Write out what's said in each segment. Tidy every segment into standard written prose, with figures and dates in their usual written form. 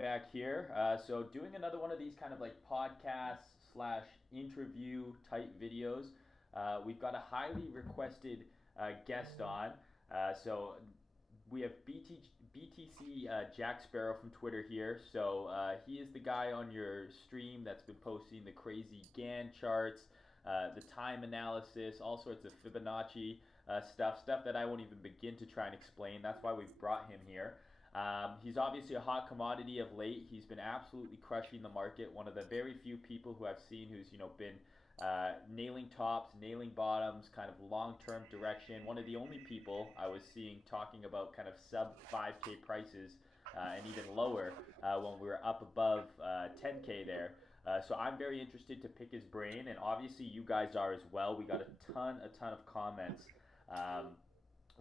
Back here. So doing another one of these kind of like podcast slash interview type videos. We've got a highly requested guest on. So we have BTC Jack Sparrow from Twitter here. So he is the guy on your stream that's been posting the crazy Gann charts, the time analysis, all sorts of Fibonacci stuff that I won't even begin to try and explain. That's why we've brought him here. He's obviously a hot commodity of late. He's been absolutely crushing the market. One of the very few people who I've seen who's been nailing tops, nailing bottoms, kind of long-term direction. One of the only people I was seeing talking about kind of sub 5K prices and even lower when we were up above 10K there. So I'm very interested to pick his brain, and obviously you guys are as well. We got a ton of comments.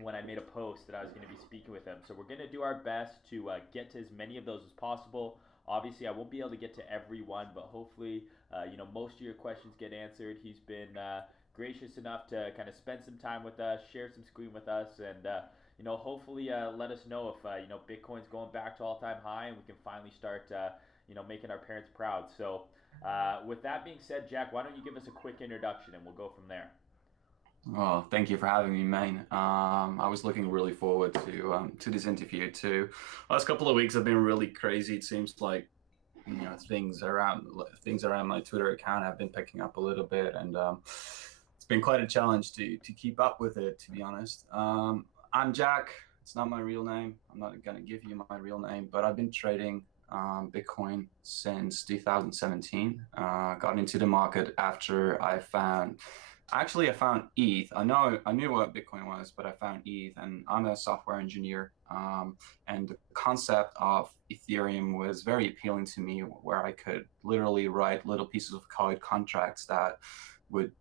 When I made a post that I was going to be speaking with him. So we're going to do our best to get to as many of those as possible. Obviously, I won't be able to get to every one, but hopefully, most of your questions get answered. He's been gracious enough to kind of spend some time with us, share some screen with us, and hopefully let us know if Bitcoin's going back to all-time high, and we can finally start making our parents proud. So with that being said, Jack, why don't you give us a quick introduction, and we'll go from there. Well, thank you for having me, Mayne. I was looking really forward to this interview too. Last couple of weeks have been really crazy. It seems like things around my Twitter account have been picking up a little bit, and it's been quite a challenge to keep up with it. To be honest, I'm Jack. It's not my real name. I'm not gonna give you my real name, but I've been trading Bitcoin since 2017. Got into the market after I found ETH. I knew what Bitcoin was, but I found ETH, and I'm a software engineer. And the concept of Ethereum was very appealing to me, where I could literally write little pieces of code contracts that would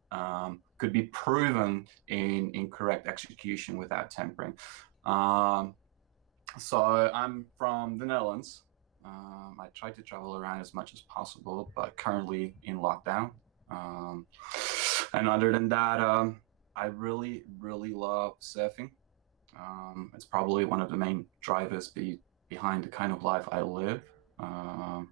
could be proven in correct execution without tampering. Um, so I'm from the Netherlands. I try to travel around as much as possible, but currently in lockdown. Um, and other than that, I really, really love surfing. It's probably one of the main drivers behind the kind of life I live. Um,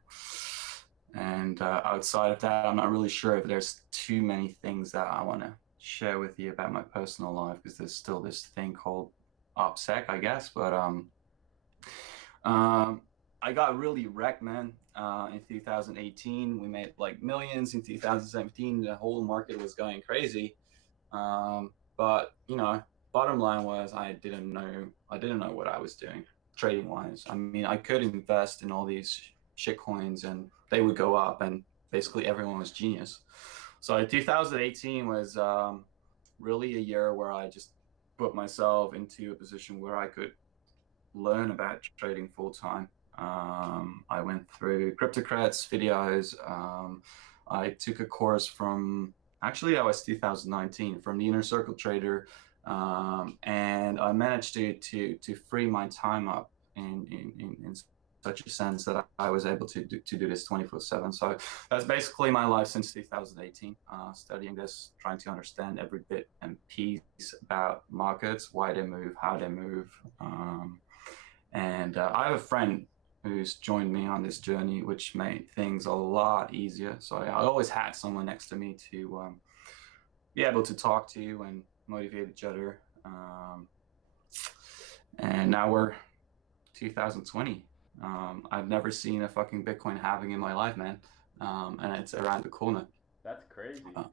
and outside of that, I'm not really sure if there's too many things that I want to share with you about my personal life, because there's still this thing called OPSEC, I guess. But um, I got really wrecked, man. In 2018, we made like millions. In 2017, the whole market was going crazy. But bottom line was I didn't know what I was doing trading wise. I mean, I could invest in all these shit coins and they would go up, and basically everyone was genius. So 2018 was really a year where I just put myself into a position where I could learn about trading full time. I went through CryptoCrats videos. I took a course from, actually, that was 2019, from the Inner Circle Trader, and I managed to free my time up in such a sense that I was able to do this 24/7. So that's basically my life since 2018, studying this, trying to understand every bit and piece about markets, why they move, how they move. And I have a friend who's joined me on this journey, which made things a lot easier. So I always had someone next to me to be able to talk to and motivate each other. And now we're 2020. I've never seen a fucking Bitcoin halving in my life, man. And it's around the corner. That's crazy. Uh,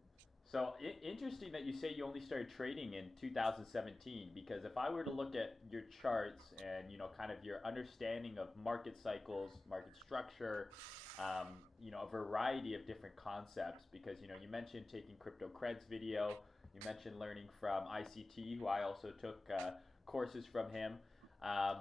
So interesting that you say you only started trading in 2017, because if I were to look at your charts and kind of your understanding of market cycles, market structure, a variety of different concepts, because you mentioned taking Crypto Creds video, you mentioned learning from ICT, who I also took courses from him. Um,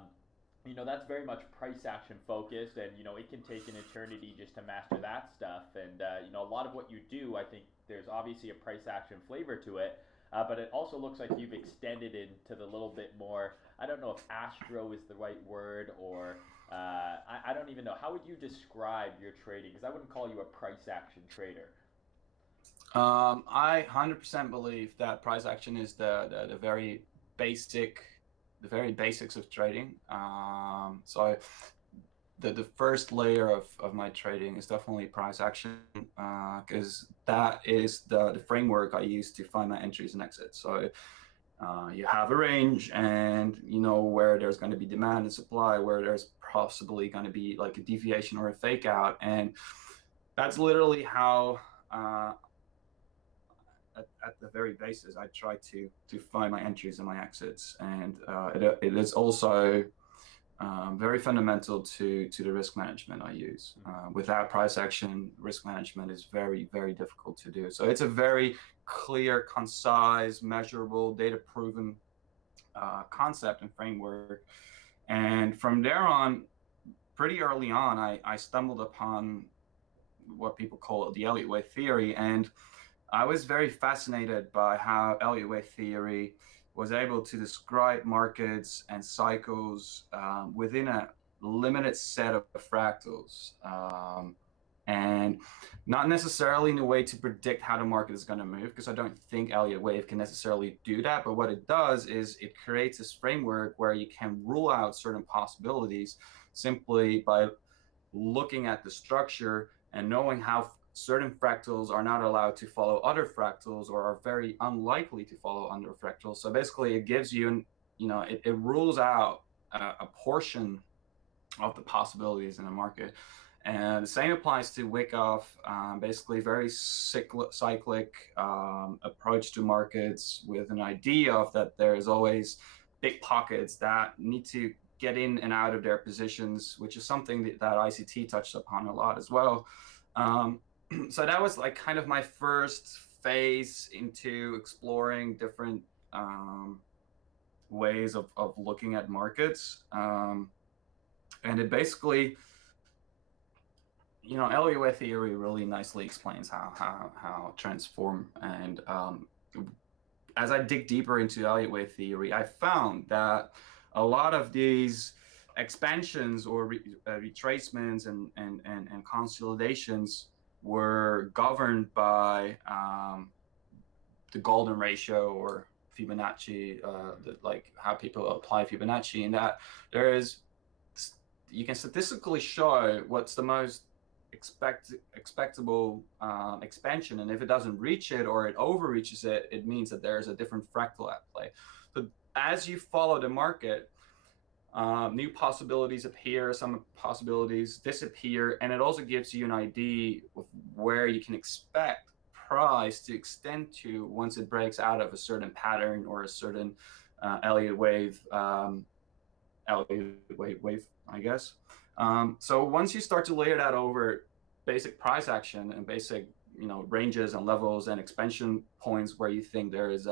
that's very much price action focused, and it can take an eternity just to master that stuff. And a lot of what you do, I think there's obviously a price action flavor to it, but it also looks like you've extended into the little bit more. I don't know if astro is the right word, or I don't even know. How would you describe your trading? Because I wouldn't call you a price action trader. I 100% believe that price action is the very basic, the very basics of trading. So the first layer of my trading is definitely price action, because that is the framework I use to find my entries and exits. So you have a range, and you know where there's going to be demand and supply, where there's possibly going to be like a deviation or a fake out, and that's literally how at the very basis I try to find my entries and my exits, and it is also very fundamental to the risk management I use. Without price action, risk management is very, very difficult to do. So it's a very clear, concise, measurable, data-proven concept and framework. And from there on, pretty early on, I stumbled upon what people call the Elliott wave theory. And I was very fascinated by how Elliott wave theory was able to describe markets and cycles within a limited set of fractals, and not necessarily in a way to predict how the market is going to move, because I don't think Elliott wave can necessarily do that. But what it does is it creates this framework where you can rule out certain possibilities simply by looking at the structure and knowing how certain fractals are not allowed to follow other fractals, or are very unlikely to follow other fractals. So basically it gives you, it rules out a portion of the possibilities in the market. And the same applies to Wyckoff. Basically very cyclic approach to markets, with an idea of that there is always big pockets that need to get in and out of their positions, which is something that ICT touched upon a lot as well. So that was like kind of my first phase into exploring different ways of looking at markets. And it basically, Elliott wave theory really nicely explains how transform. And as I dig deeper into Elliott wave theory, I found that a lot of these expansions or retracements and consolidations were governed by the golden ratio, or Fibonacci, like how people apply Fibonacci, and that you can statistically show what's the most expectable expansion, and if it doesn't reach it or it overreaches it, it means that there's a different fractal at play. So as you follow the market, new possibilities appear, some possibilities disappear, and it also gives you an idea of where you can expect price to extend to once it breaks out of a certain pattern or a certain Elliott wave, I guess. So once you start to layer that over basic price action and basic, ranges and levels and expansion points where you think there is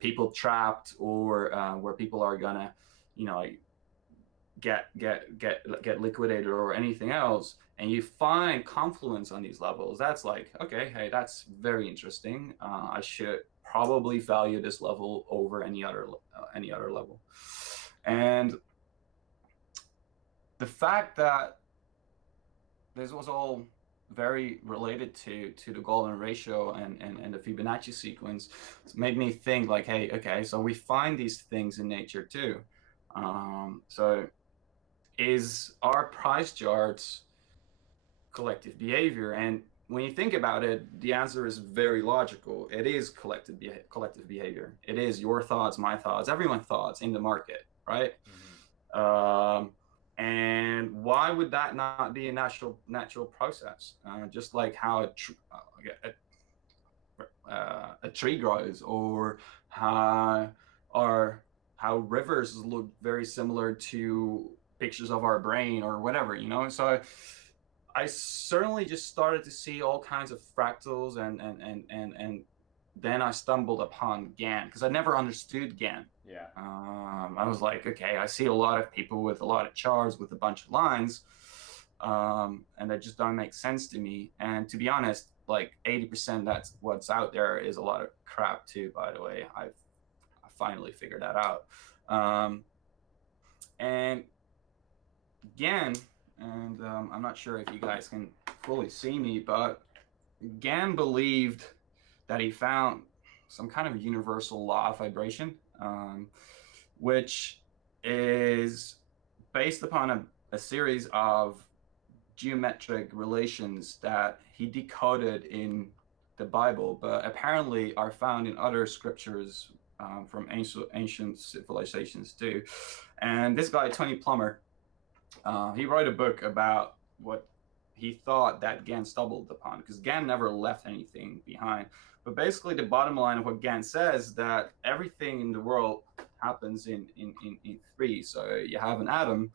people trapped, or where people are gonna, get liquidated or anything else, and you find confluence on these levels, that's like, okay, hey, that's very interesting. I should probably value this level over any other level. And the fact that this was all very related to the golden ratio and the Fibonacci sequence made me think like, hey, okay, so we find these things in nature too. So is our price charts collective behavior? And when you think about it, the answer is very logical. It is collective behavior. It is your thoughts, my thoughts, everyone's thoughts in the market, right? Mm-hmm. And why would that not be a natural process? Just like how a tree grows, or how rivers look very similar to pictures of our brain or whatever, So I certainly just started to see all kinds of fractals, and then I stumbled upon Gann, because I never understood Gann. Yeah. I was like, okay, I see a lot of people with a lot of charts with a bunch of lines, and that just don't make sense to me. And to be honest, like 80% that's what's out there is a lot of crap too, by the way. I finally figured that out. And Gann, and I'm not sure if you guys can fully see me, but Gann believed that he found some kind of universal law of vibration, which is based upon a series of geometric relations that he decoded in the Bible, but apparently are found in other scriptures from ancient civilizations too. And this guy, Tony Plummer, he wrote a book about what he thought that Gann stumbled upon, because Gann never left anything behind. But basically, the bottom line of what Gann says, that everything in the world happens in three. So you have an atom,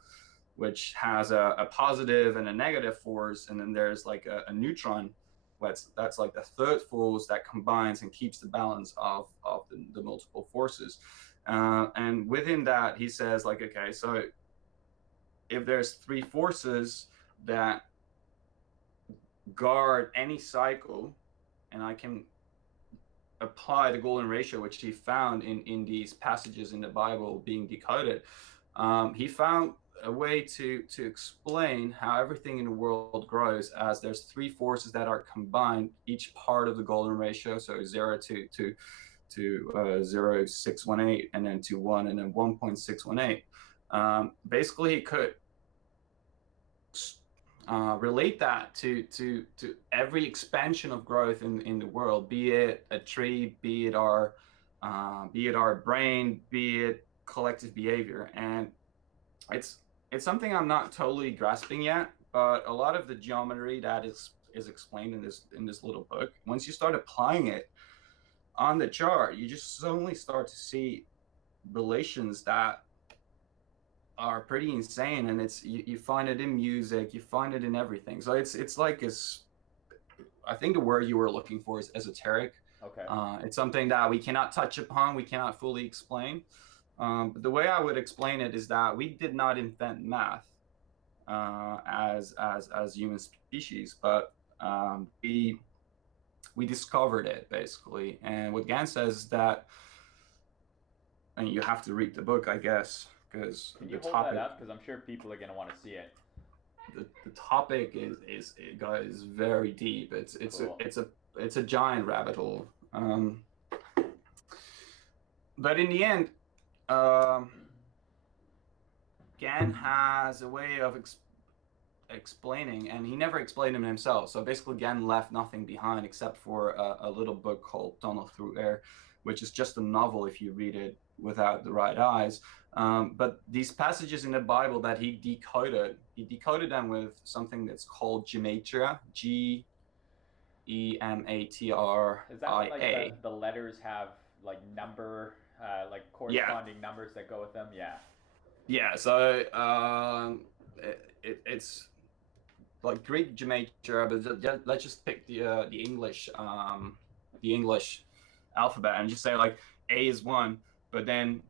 which has a positive and a negative force, and then there's like a neutron, that's like the third force that combines and keeps the balance of the multiple forces. And within that, he says, like, okay, so if there's three forces that guard any cycle, and I can apply the golden ratio, which he found in these passages in the Bible being decoded, he found a way to explain how everything in the world grows, as there's three forces that are combined, each part of the golden ratio, so 0 to 0.618, and then to 1, and then 1.618. Basically, he could relate that to every expansion of growth in the world, be it a tree, be it our brain, be it collective behavior. And it's something I'm not totally grasping yet, but a lot of the geometry that is explained in this little book, once you start applying it on the chart, you just suddenly start to see relations that are pretty insane. And you find it in music, you find it in everything. So it's like, I think the word you were looking for is esoteric. Okay. It's something that we cannot touch upon, we cannot fully explain. But the way I would explain it is that we did not invent math as human species, but we discovered it, basically. And what Gann says is that, and you have to read the book, I guess, because can you hold that up, because I'm sure people are going to want to see it. The topic is guys, very deep. It's a giant rabbit hole. But in the end, Gann has a way of explaining, and he never explained them himself. So basically, Gann left nothing behind except for a little book called Tunnel Through Air, which is just a novel if you read it without the right eyes. But these passages in the Bible that he decoded them with something that's called gematria, Gematria. Is that what, like the letters have like number, like corresponding numbers that go with them? Yeah. Yeah. So it's like Greek gematria, but let's just pick the English alphabet and just say, like, A is 1, but then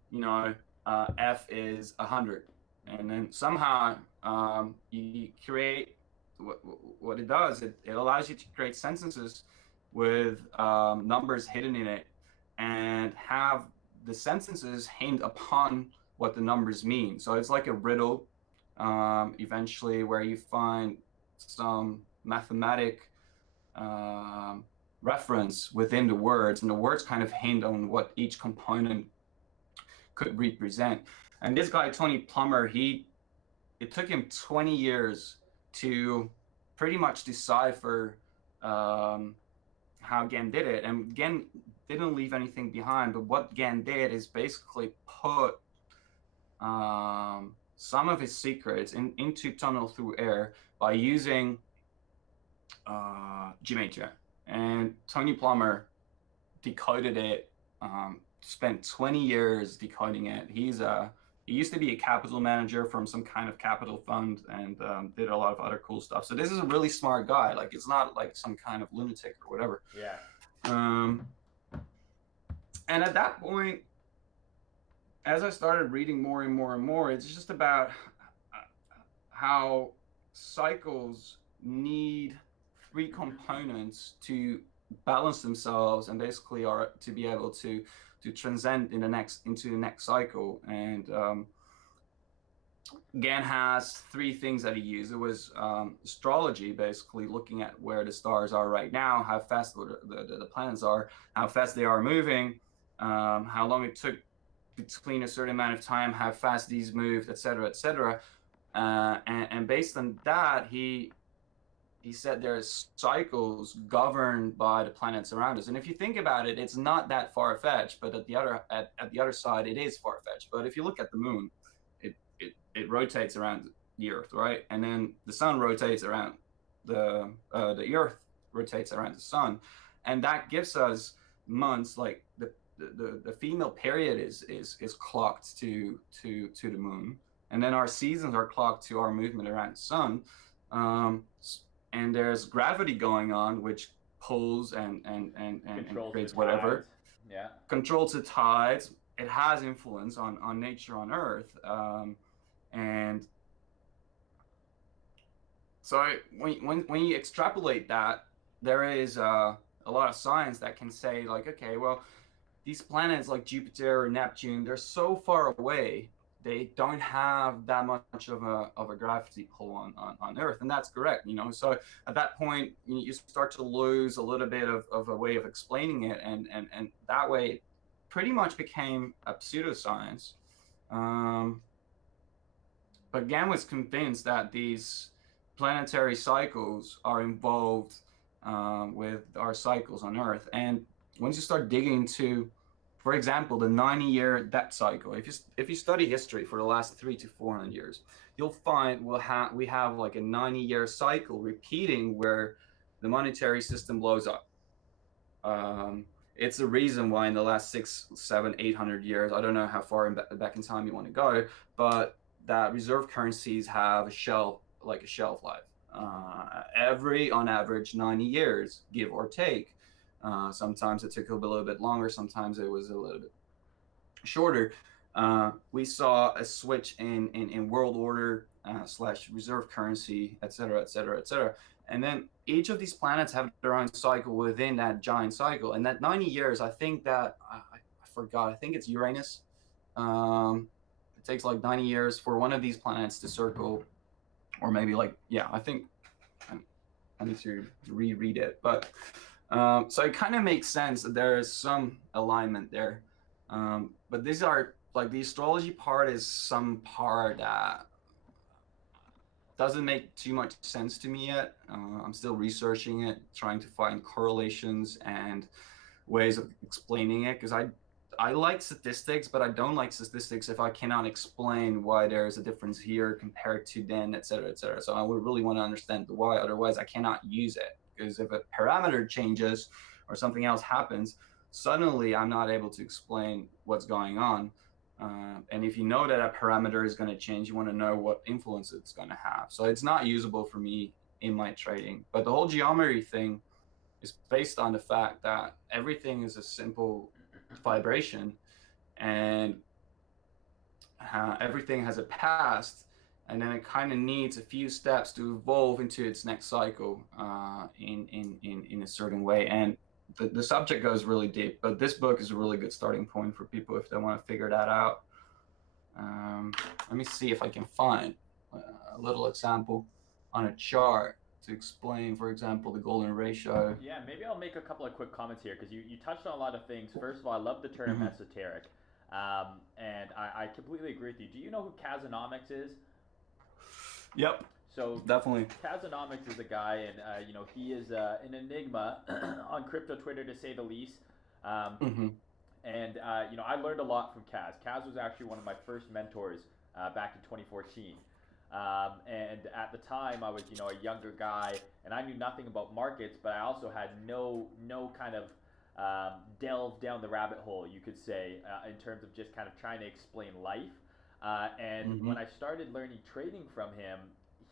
F is 100, and then somehow you create what it does. It allows you to create sentences with numbers hidden in it, and have the sentences hint upon what the numbers mean. So it's like a riddle, eventually, where you find some mathematic reference within the words, and the words kind of hint on what each component could represent. And this guy, Tony Plummer, it took him 20 years to pretty much decipher how Gann did it. And Gann didn't leave anything behind, but what Gann did is basically put some of his secrets into Tunnel Through Air by using gematria. And Tony Plummer decoded it, spent 20 years decoding it. He used to be a capital manager from some kind of capital fund, and did a lot of other cool stuff. So this is a really smart guy. Like, it's not like some kind of lunatic or whatever. Yeah. And at that point, as I started reading more and more and more, it's just about how cycles need three components to balance themselves, and basically are to be able to transcend into the next cycle. And Gann has three things that he used. It was astrology, basically looking at where the stars are right now, how fast the planets are, how fast they are moving, how long it took between a certain amount of time, how fast these moved, etc., etc. And based on that, he said there's cycles governed by the planets around us. And if you think about it, it's not that far-fetched, but at the other side, it is far-fetched. But if you look at the moon, it rotates around the Earth, right? And then the sun rotates around the Earth rotates around the sun, and that gives us months. Like the female period is clocked to the moon, and then our seasons are clocked to our movement around the sun. Um, and there's gravity going on, which pulls and Controls the creates tides. whatever, Yeah. controls the tides. It has influence on nature on Earth, and so when you extrapolate that, there is a lot of science that can say, like, okay, well, these planets like Jupiter or Neptune, they're so far away, they don't have that much of a gravity pull on Earth, and that's correct, you know. So at that point, you start to lose a little bit of a way of explaining it, and that way, it pretty much became a pseudoscience. Um, but Gann was convinced that these planetary cycles are involved with our cycles on Earth, and once you start digging into, for example, the 90-year debt cycle, if you study history for the last 300 to 400 years, you'll find we have like a 90-year cycle repeating where the monetary system blows up. It's the reason why in the last 6, 7, 800 years, I don't know how far back in time you want to go, but that reserve currencies have a shelf life. On average, 90 years, give or take. Sometimes it took a little bit longer. Sometimes it was a little bit shorter. We saw a switch in world order slash reserve currency, et cetera, et cetera, et cetera. And then each of these planets have their own cycle within that giant cycle. And that 90 years, I think that, I forgot, I think it's Uranus. It takes like 90 years for one of these planets to circle, or maybe like, yeah, I think I need to reread it. But so it kind of makes sense that there is some alignment there. But these are like, the astrology part is some part that doesn't make too much sense to me yet. I'm still researching it, trying to find correlations and ways of explaining it, because I like statistics, but I don't like statistics if I cannot explain why there is a difference here compared to then, et cetera, et cetera. So I would really want to understand the why. Otherwise, I cannot use it, because if a parameter changes or something else happens, suddenly I'm not able to explain what's going on. And if you know that a parameter is going to change, you want to know what influence it's going to have. So it's not usable for me in my trading. But the whole geometry thing is based on the fact that everything is a simple vibration, and everything has a past, and then it kind of needs a few steps to evolve into its next cycle in a certain way. And the subject goes really deep, but this book is a really good starting point for people if they want to figure that out. Let me see if I can find a little example on a chart to explain, for example, the golden ratio. Yeah, maybe I'll make a couple of quick comments here because you touched on a lot of things. First of all, I love the term esoteric, and I completely agree with you. Do you know who Kazanomics is? Yep. So definitely, Kazanomics is a guy, and he is an enigma on crypto Twitter, to say the least. And I learned a lot from Kaz. Kaz was actually one of my first mentors back in 2014. And at the time, I was a younger guy, and I knew nothing about markets, but I also had no kind of delve down the rabbit hole, you could say, in terms of just kind of trying to explain life. And when I started learning trading from him,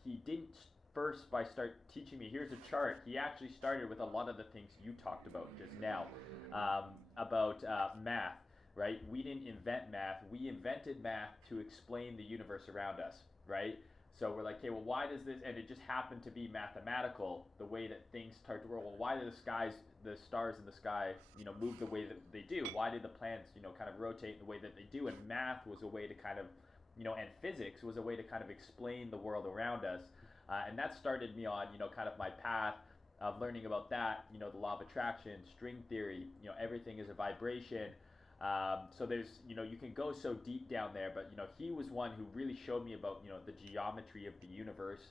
he didn't first by start teaching me, here's a chart. He actually started with a lot of the things you talked about just now, about math, right? We didn't invent math. We invented math to explain the universe around us, right? So we're like, okay, well, why does this, and it just happened to be mathematical, the way that things start to roll. Well, why do the stars in the sky, move the way that they do? Why did the planets, kind of rotate in the way that they do? And math was a way to kind of, and physics was a way to kind of explain the world around us. And that started me on, kind of my path of learning about that, the law of attraction, string theory, everything is a vibration. So there's, you can go so deep down there, but he was one who really showed me about, the geometry of the universe,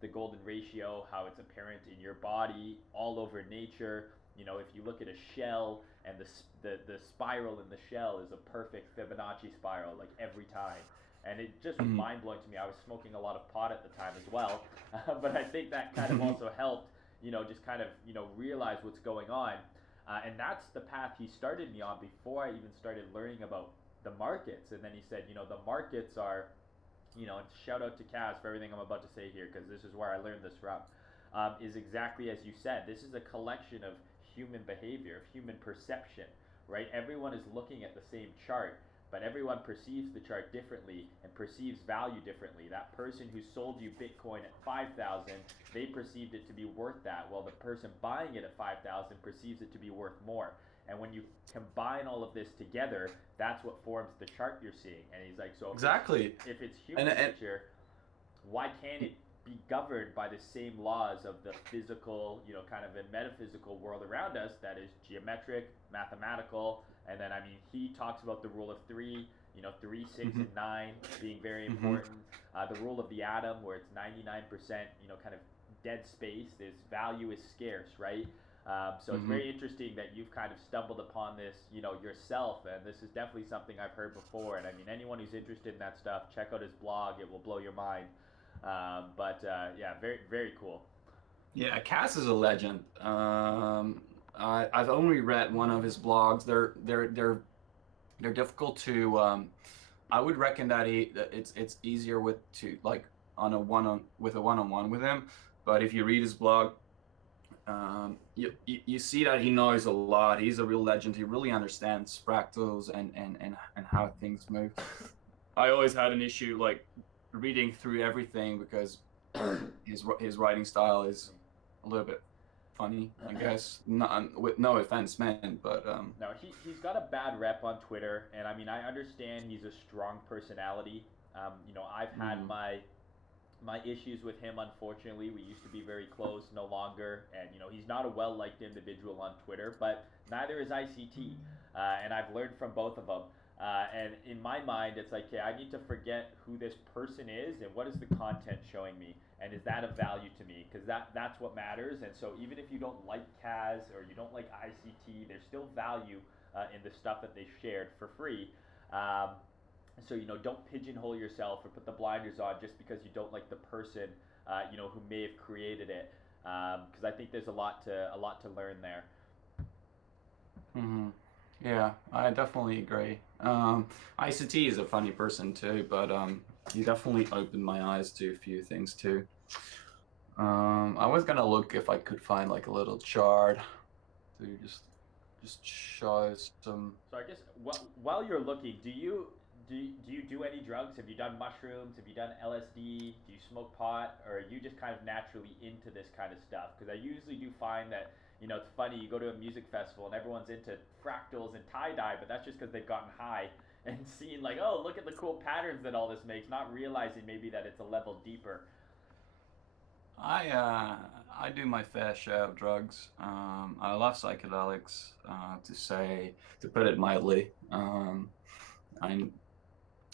the golden ratio, how it's apparent in your body, all over nature. If you look at a shell and the spiral in the shell is a perfect Fibonacci spiral, like every time. And it just was Mhm. mind blowing to me. I was smoking a lot of pot at the time as well, but I think that kind of also helped, just kind of, realize what's going on. And that's the path he started me on before I even started learning about the markets. And then he said, the markets are, and shout out to Kaz for everything I'm about to say here, because this is where I learned this from, is exactly as you said. This is a collection of human behavior, of human perception, right? Everyone is looking at the same chart, but everyone perceives the chart differently and perceives value differently. That person who sold you Bitcoin at 5,000, they perceived it to be worth that, while the person buying it at 5,000 perceives it to be worth more. And when you combine all of this together, that's what forms the chart you're seeing. And he's like, so Exactly. if it's human nature, why can't it be governed by the same laws of the physical, kind of a metaphysical world around us that is geometric, mathematical? And then, I mean, he talks about the rule of three, 3, 6, Mhm. and 9 being very Mhm. important. The rule of the atom, where it's 99%, kind of dead space. This value is scarce, right? So it's Mhm. very interesting that you've kind of stumbled upon this, yourself, and this is definitely something I've heard before. And I mean, anyone who's interested in that stuff, check out his blog; it will blow your mind. Yeah, very very cool. Yeah, Cass is a legend. I've only read one of his blogs. They're difficult to. I would reckon that it's easier with to like on a one-on-one with him. But if you read his blog, you see that he knows a lot. He's a real legend. He really understands fractals and how things move. I always had an issue like reading through everything because his writing style is a little bit funny, I guess. Not, with no offense meant, but No, he's got a bad rep on Twitter, and I mean I understand he's a strong personality. I've had my issues with him. Unfortunately, we used to be very close, no longer, and he's not a well liked individual on Twitter, but neither is ICT, and I've learned from both of them. And in my mind, it's like, okay, I need to forget who this person is and what is the content showing me, and is that of value to me? Because that's what matters. And so even if you don't like Kaz or you don't like ICT, there's still value in the stuff that they shared for free. Um, so don't pigeonhole yourself or put the blinders on just because you don't like the person who may have created it, because I think there's a lot to learn there. hmm yeah, I definitely agree. ICT is a funny person too, but he definitely opened my eyes to a few things too. I was gonna look if I could find like a little chart to just show some. So I guess while you're looking, do you do any drugs? Have you done mushrooms? Have you done LSD? Do you smoke pot, or are you just kind of naturally into this kind of stuff? Because I usually do find that it's funny. You go to a music festival and everyone's into fractals and tie dye, but that's just because they've gotten high and seen like, oh, look at the cool patterns that all this makes, not realizing maybe that it's a level deeper. I do my fair share of drugs. I love psychedelics. To put it mildly. I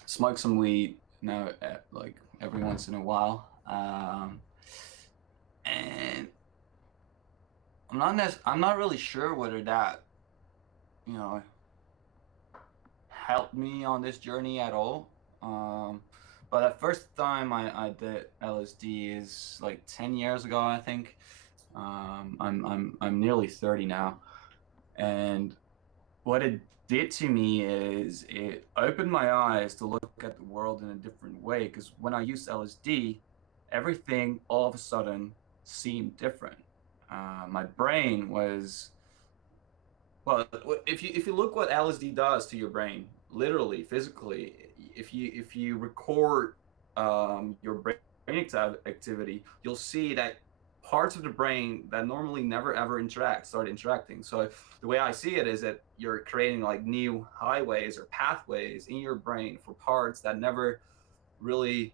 smoke some weed now, like every once in a while. And I'm not really sure whether that you know helped me on this journey at all. But the first time I did LSD is like 10 years ago, I think. I'm nearly 30 now, and what it did to me is it opened my eyes to look at the world in a different way. Because when I used LSD, everything all of a sudden seemed different. My brain was well. If you look what LSD does to your brain, literally, physically, if you record your brain activity, you'll see that parts of the brain that normally never ever interact start interacting. So the way I see it is that you're creating like new highways or pathways in your brain for parts that never really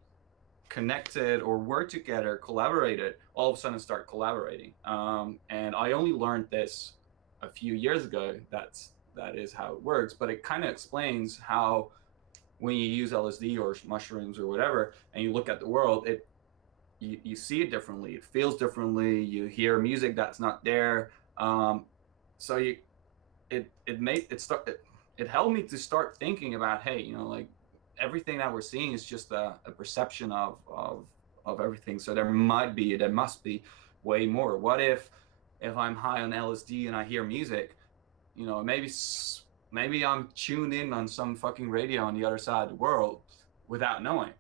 connected or worked together, collaborated, all of a sudden start collaborating. And I only learned this a few years ago. that is how it works, but it kind of explains how when you use LSD or mushrooms or whatever, and you look at the world, you see it differently. It feels differently. You hear music that's not there. So it helped me to start thinking about, hey, like everything that we're seeing is just a perception of everything. So there must be way more. What if I'm high on LSD and I hear music, maybe I'm tuned in on some fucking radio on the other side of the world without knowing.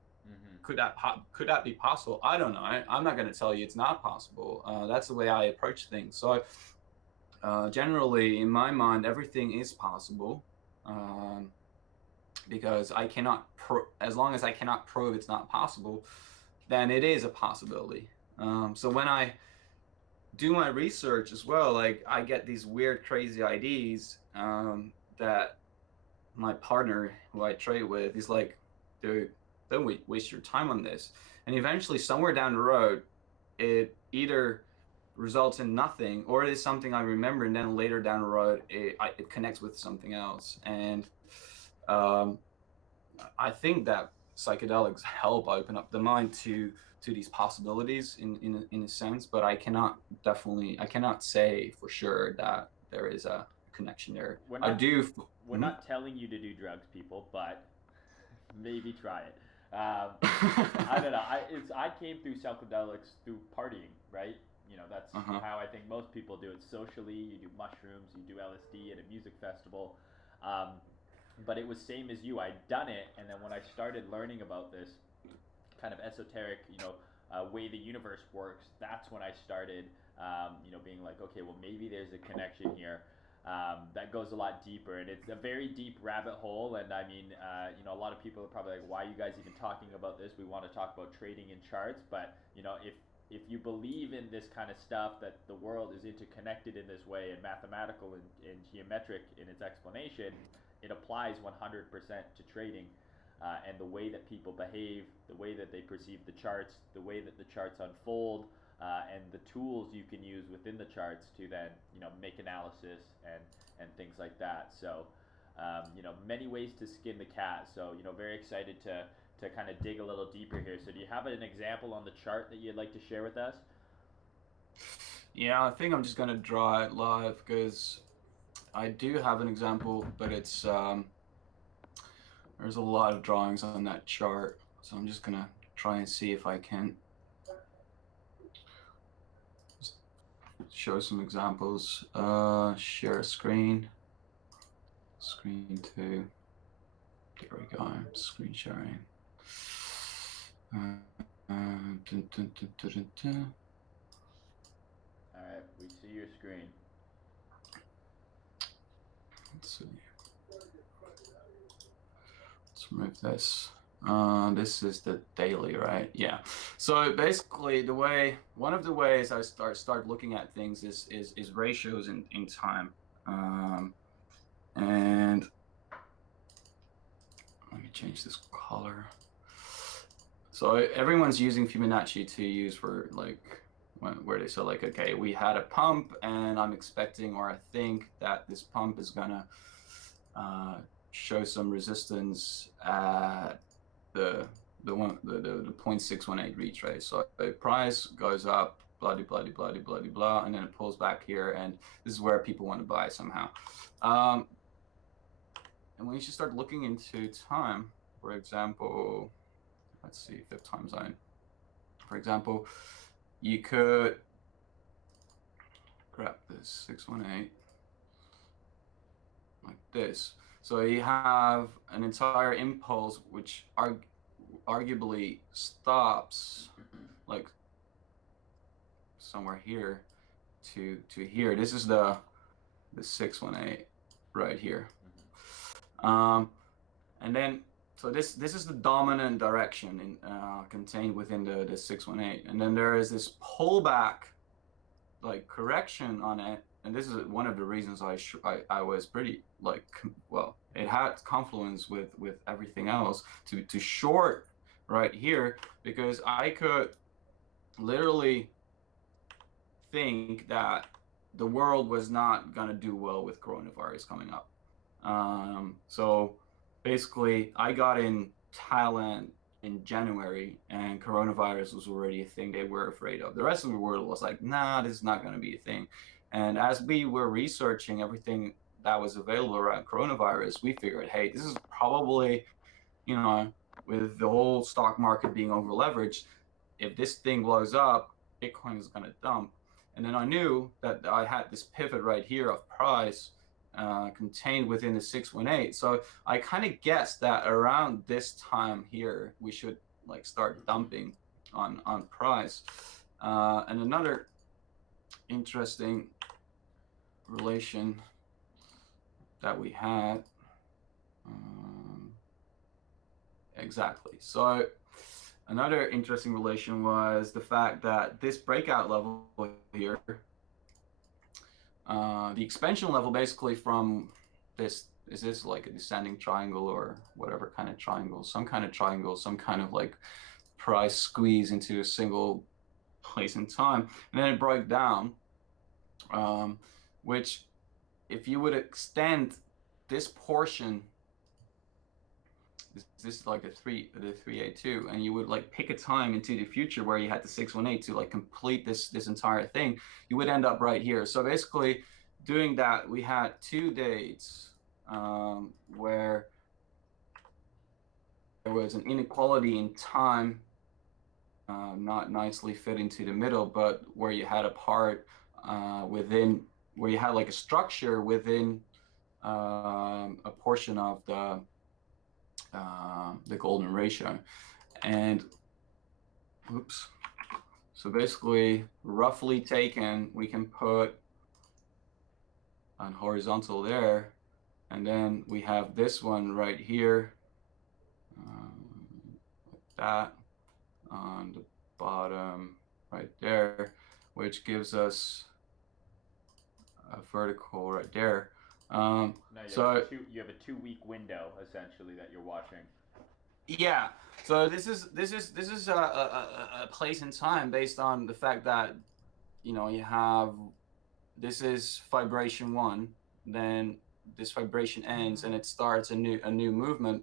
Could that be possible? I don't know. I'm not going to tell you it's not possible. That's the way I approach things. So generally, in my mind, everything is possible, because as long as I cannot prove it's not possible, then it is a possibility. So when I do my research as well, like I get these weird, crazy ideas that my partner, who I trade with, is like, dude, don't waste your time on this. And eventually, somewhere down the road, it either results in nothing, or it is something I remember, and then later down the road, it connects with something else. And I think that psychedelics help open up the mind to these possibilities in a sense, but I cannot say for sure that there is a connection there. We're not telling you to do drugs, people, but maybe try it. I don't know. I came through psychedelics through partying, right? That's how I think most people do it socially. You do mushrooms, you do LSD at a music festival. But it was same as you. I'd done it, and then when I started learning about this kind of esoteric, way the universe works, that's when I started, being like, okay, well, maybe there's a connection here. That goes a lot deeper, and it's a very deep rabbit hole. And I mean, a lot of people are probably like, why are you guys even talking about this? We want to talk about trading in charts, but if you believe in this kind of stuff, that the world is interconnected in this way, and mathematical and geometric in its explanation, it applies 100% to trading. And the way that people behave, the way that they perceive the charts, the way that the charts unfold, and the tools you can use within the charts to then make analysis and things like that. So many ways to skin the cat. So very excited to kind of dig a little deeper here. So do you have an example on the chart that you'd like to share with us? Yeah, I think I'm just gonna draw it live because I do have an example, but it's there's a lot of drawings on that chart, so I'm just gonna try and see if I can show some examples. Share a screen. Screen 2. There we go. Screen sharing. All right, we see your screen. Let's see. Let's remove this. This is the daily, right? Yeah. So basically, one of the ways I start looking at things is ratios in time. And let me change this color. So everyone's using Fibonacci to use for where they say like, okay, we had a pump, and I'm expecting, or I think that this pump is gonna show some resistance at the 0.618 retrace. So the price goes up, blah blah blah blah blah blah blah, and then it pulls back here, and this is where people want to buy somehow. And when you should start looking into time, for example, let's see, 5th time zone. For example, you could grab this 618 like this. So you have an entire impulse which arguably stops like somewhere here to here. This is the 618 right here. And then so this is the dominant direction contained within the 618, and then there is this pullback, like correction on it, and this is one of the reasons I was pretty it had confluence with everything else to short right here, because I could literally think that the world was not gonna do well with coronavirus coming up. So basically, I got in Thailand in January, and coronavirus was already a thing they were afraid of. The rest of the world was like, nah, this is not going to be a thing. And as we were researching everything that was available around coronavirus, we figured, hey, this is probably, you know, with the whole stock market being over leveraged, if this thing blows up, Bitcoin is going to dump. And then I knew that I had this pivot right here of price contained within the 618. So I kind of guessed that around this time here, we should like start dumping on price. And another interesting relation that we had. Exactly. So another interesting relation was the fact that this breakout level here, the expansion level basically from this, is this like a descending triangle or whatever kind of triangle, some kind of like price squeeze into a single place in time. And then it broke down, which if you would extend this portion, this is like the 382, and you would like pick a time into the future where you had the 618 to like complete this entire thing, you would end up right here. So basically doing that, we had 2 dates where there was an inequality in time, not nicely fit into the middle, but where you had a part within, where you had like a structure within a portion of the golden ratio. And oops, so basically roughly taken, we can put on horizontal there, and then we have this one right here, like that on the bottom right there, which gives us a vertical right there. No, So you have a 2 week window essentially that you're watching. yeah, so this is a place in time based on the fact that, you know, you have, this is vibration 1, then this vibration ends and it starts a new movement.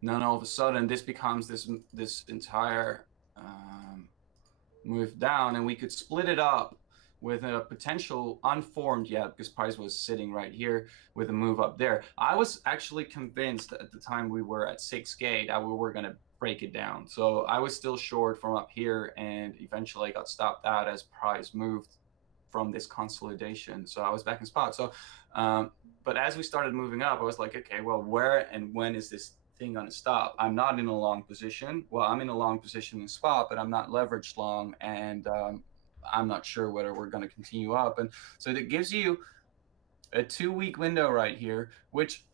And then all of a sudden this becomes this entire move down, and we could split it up with a potential unformed yet, because price was sitting right here with a move up there. I was actually convinced at the time we were at 6K that we were going to break it down. So I was still short from up here, and eventually I got stopped out as price moved from this consolidation. So I was back in spot. So, but as we started moving up, I was like, okay, well, where and when is this thing going to stop? I'm not in a long position. Well, I'm in a long position in spot, but I'm not leveraged long, and I'm not sure whether we're going to continue up. And so that gives you a 2 week window right here, which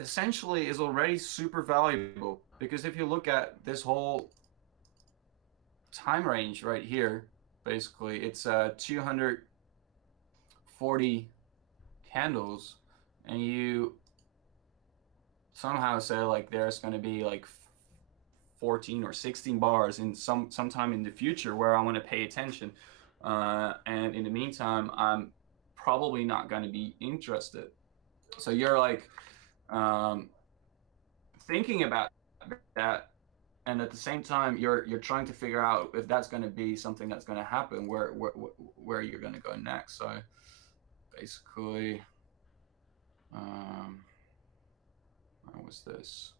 essentially is already super valuable, because if you look at this whole time range right here, basically it's 240 candles, and you somehow say like there's going to be like 14 or 16 bars in sometime in the future where I want to pay attention, and in the meantime I'm probably not going to be interested. So you're like thinking about that, and at the same time you're trying to figure out if that's going to be something that's going to happen, where you're going to go next. So basically what was this?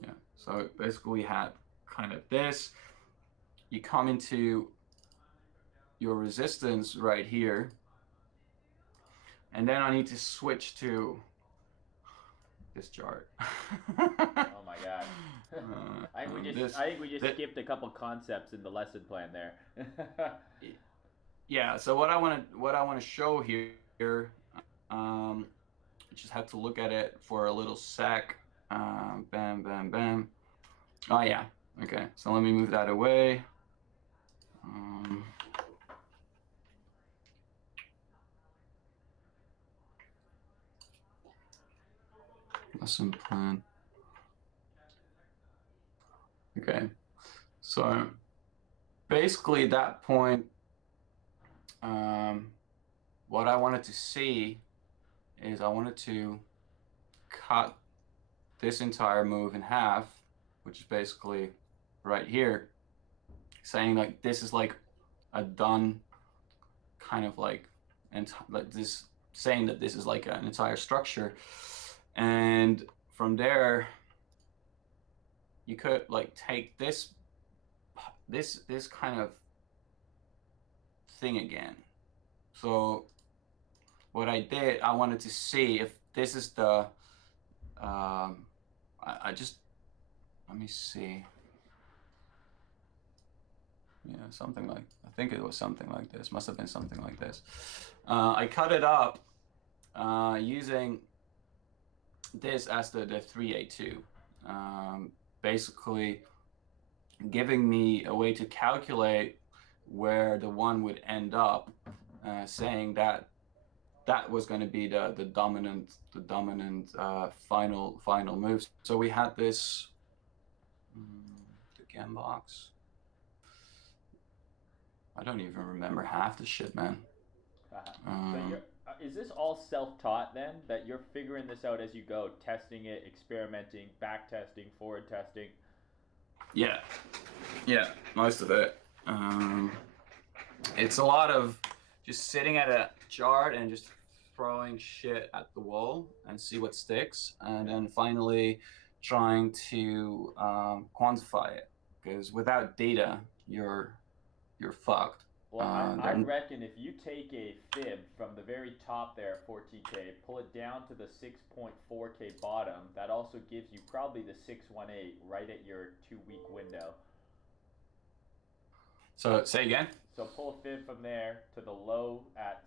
Yeah, so basically we had kind of this, you come into your resistance right here, and then I need to switch to this chart. Oh my god. I think we just skipped a couple concepts in the lesson plan there. Yeah, so what I want to show here, just have to look at it for a little sec. Bam, bam, bam. Oh yeah, okay, so let me move that away. Lesson plan. Okay, so basically at that point, what I wanted to see is I wanted to cut this entire move in half, which is basically right here, saying like this is like a done kind of like, and like this, saying that this is like an entire structure. And from there you could like take this kind of thing again. So what I did, I wanted to see if this is the I just, let me see. Yeah, something like, I think it was something like this. Must have been something like this. I cut it up using this as the 382. Basically giving me a way to calculate where the one would end up, saying that that was going to be the dominant final move. So we had this the gem box. I don't even remember half the shit, man. So is this all self-taught then? That you're figuring this out as you go, testing it, experimenting, back testing, forward testing? Yeah, most of it. It's a lot of just sitting at a chart and just throwing shit at the wall and see what sticks, and then finally trying to quantify it, because without data you're fucked. Well, I reckon if you take a fib from the very top there, 14K, pull it down to the 6.4K bottom, that also gives you probably the 618 right at your 2-week window. So say again. So pull a fib from there to the low at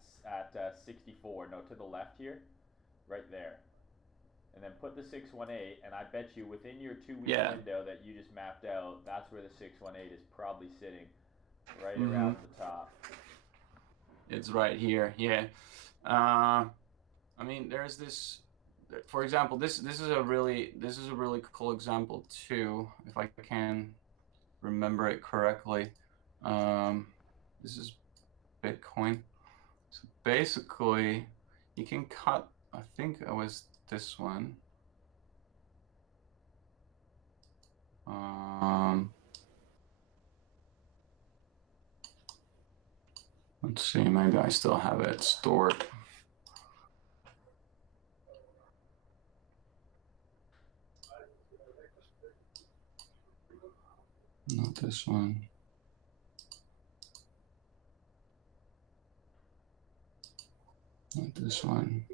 64. No, to the left here, right there, and then put the 618. And I bet you within your 2-week window that you just mapped out, that's where the 618 is probably sitting, right around the top. It's right here. Yeah. I mean, there's this. For example, this is a really cool example too, if I can remember it correctly. This is Bitcoin. So basically, you can cut, I think it was this one. Let's see, maybe I still have it stored. Not this one. Not this one.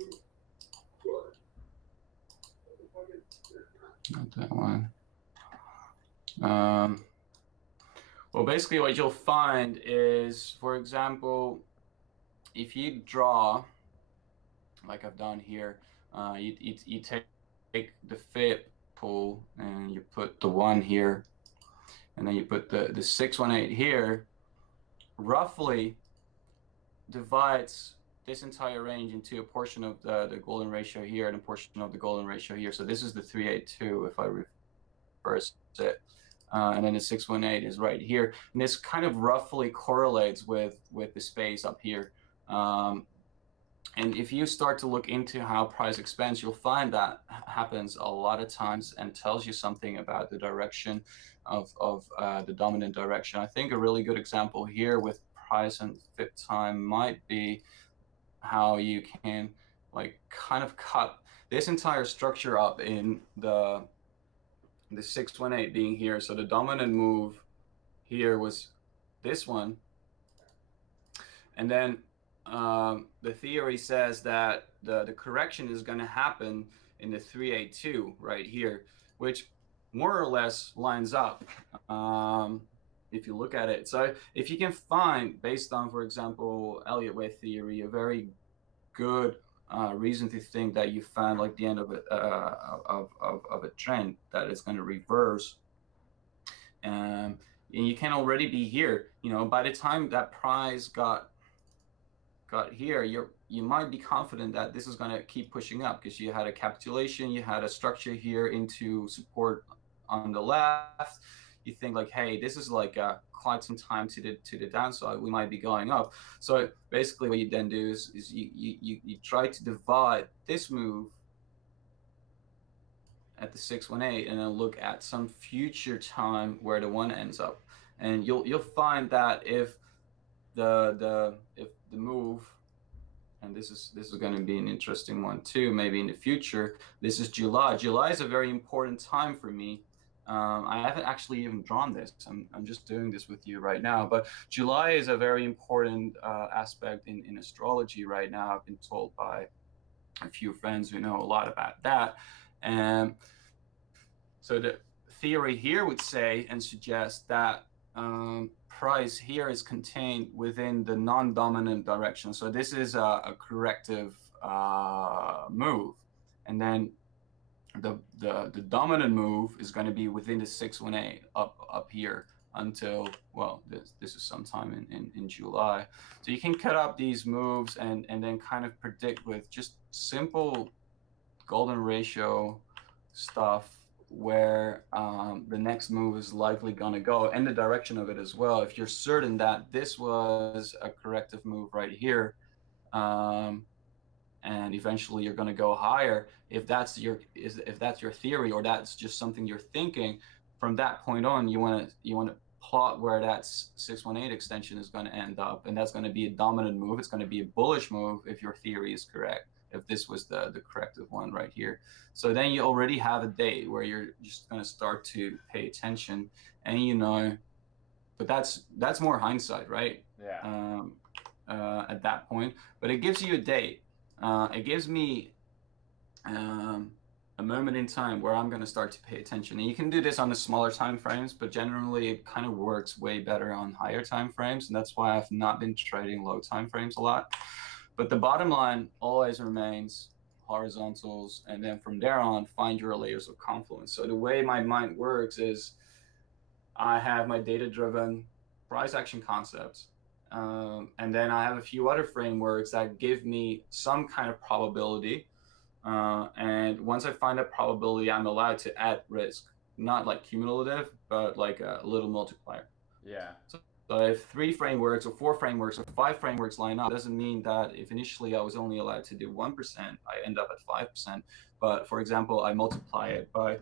Not that one. Well, basically what you'll find is, for example, if you draw, like I've done here, you take the fib pool and you put the 1 here, and then you put the 618 here, roughly divides this entire range into a portion of the golden ratio here and a portion of the golden ratio here. So this is the 382 if I reverse it. And then the 618 is right here. And this kind of roughly correlates with the space up here. And if you start to look into how price expands, you'll find that happens a lot of times and tells you something about the direction of the dominant direction. I think a really good example here with price and fib time might be how you can like kind of cut this entire structure up in the 618 being here. So the dominant move here was this one, and then the theory says that the correction is going to happen in the 382 right here, which more or less lines up if you look at it. So if you can find, based on, for example, Elliott wave theory, a very good reason to think that you found like the end of a trend that is going to reverse, and you can already be here. You know, by the time that price got here, you might be confident that this is going to keep pushing up, because you had a capitulation, you had a structure here into support on the left, you think like, hey, this is like quite some time to the downside. We might be going up. So basically, what you then do is you try to divide this move at the 618 and then look at some future time where the one ends up, and you'll find that if the move, and this is going to be an interesting one too, maybe in the future. This is July. July is a very important time for me. I haven't actually even drawn this. I'm just doing this with you right now. But July is a very important aspect in astrology right now. I've been told by a few friends who know a lot about that. And so the theory here would say and suggest that price here is contained within the non-dominant direction. So this is a corrective move, and then the dominant move is going to be within the 618 up here until, well, this is sometime in July. So you can cut up these moves and then kind of predict with just simple golden ratio stuff where the next move is likely going to go, and the direction of it as well. If you're certain that this was a corrective move right here, and eventually you're going to go higher, if that's your theory, or that's just something you're thinking, from that point on, you want to plot where that 618 extension is going to end up, and that's going to be a dominant move. It's going to be a bullish move if your theory is correct, if this was the corrective one right here. So then you already have a date where you're just going to start to pay attention, and but that's more hindsight, right? Yeah. At that point, but it gives you a date. It gives me a moment in time where I'm going to start to pay attention. And you can do this on the smaller time frames, but generally it kind of works way better on higher time frames, and that's why I've not been trading low time frames a lot. But the bottom line always remains horizontals, and then from there on, find your layers of confluence. So the way my mind works is I have my data-driven price action concepts, and then I have a few other frameworks that give me some kind of probability. And once I find that probability, I'm allowed to add risk, not like cumulative, but like a little multiplier. Yeah. So if 3 frameworks or 4 frameworks or 5 frameworks line up, doesn't mean that if initially I was only allowed to do 1%, I end up at 5%. But for example, I multiply it by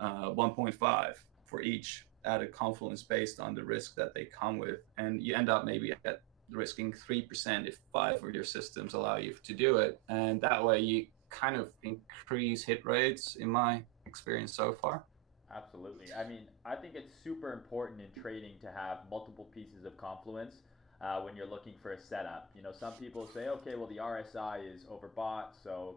1.5 for each added confluence based on the risk that they come with. And you end up maybe at risking 3% if 5 of your systems allow you to do it. And that way you kind of increase hit rates, in my experience so far. Absolutely. I mean, I think it's super important in trading to have multiple pieces of confluence when you're looking for a setup. Some people say, okay, well, the RSI is overbought, so,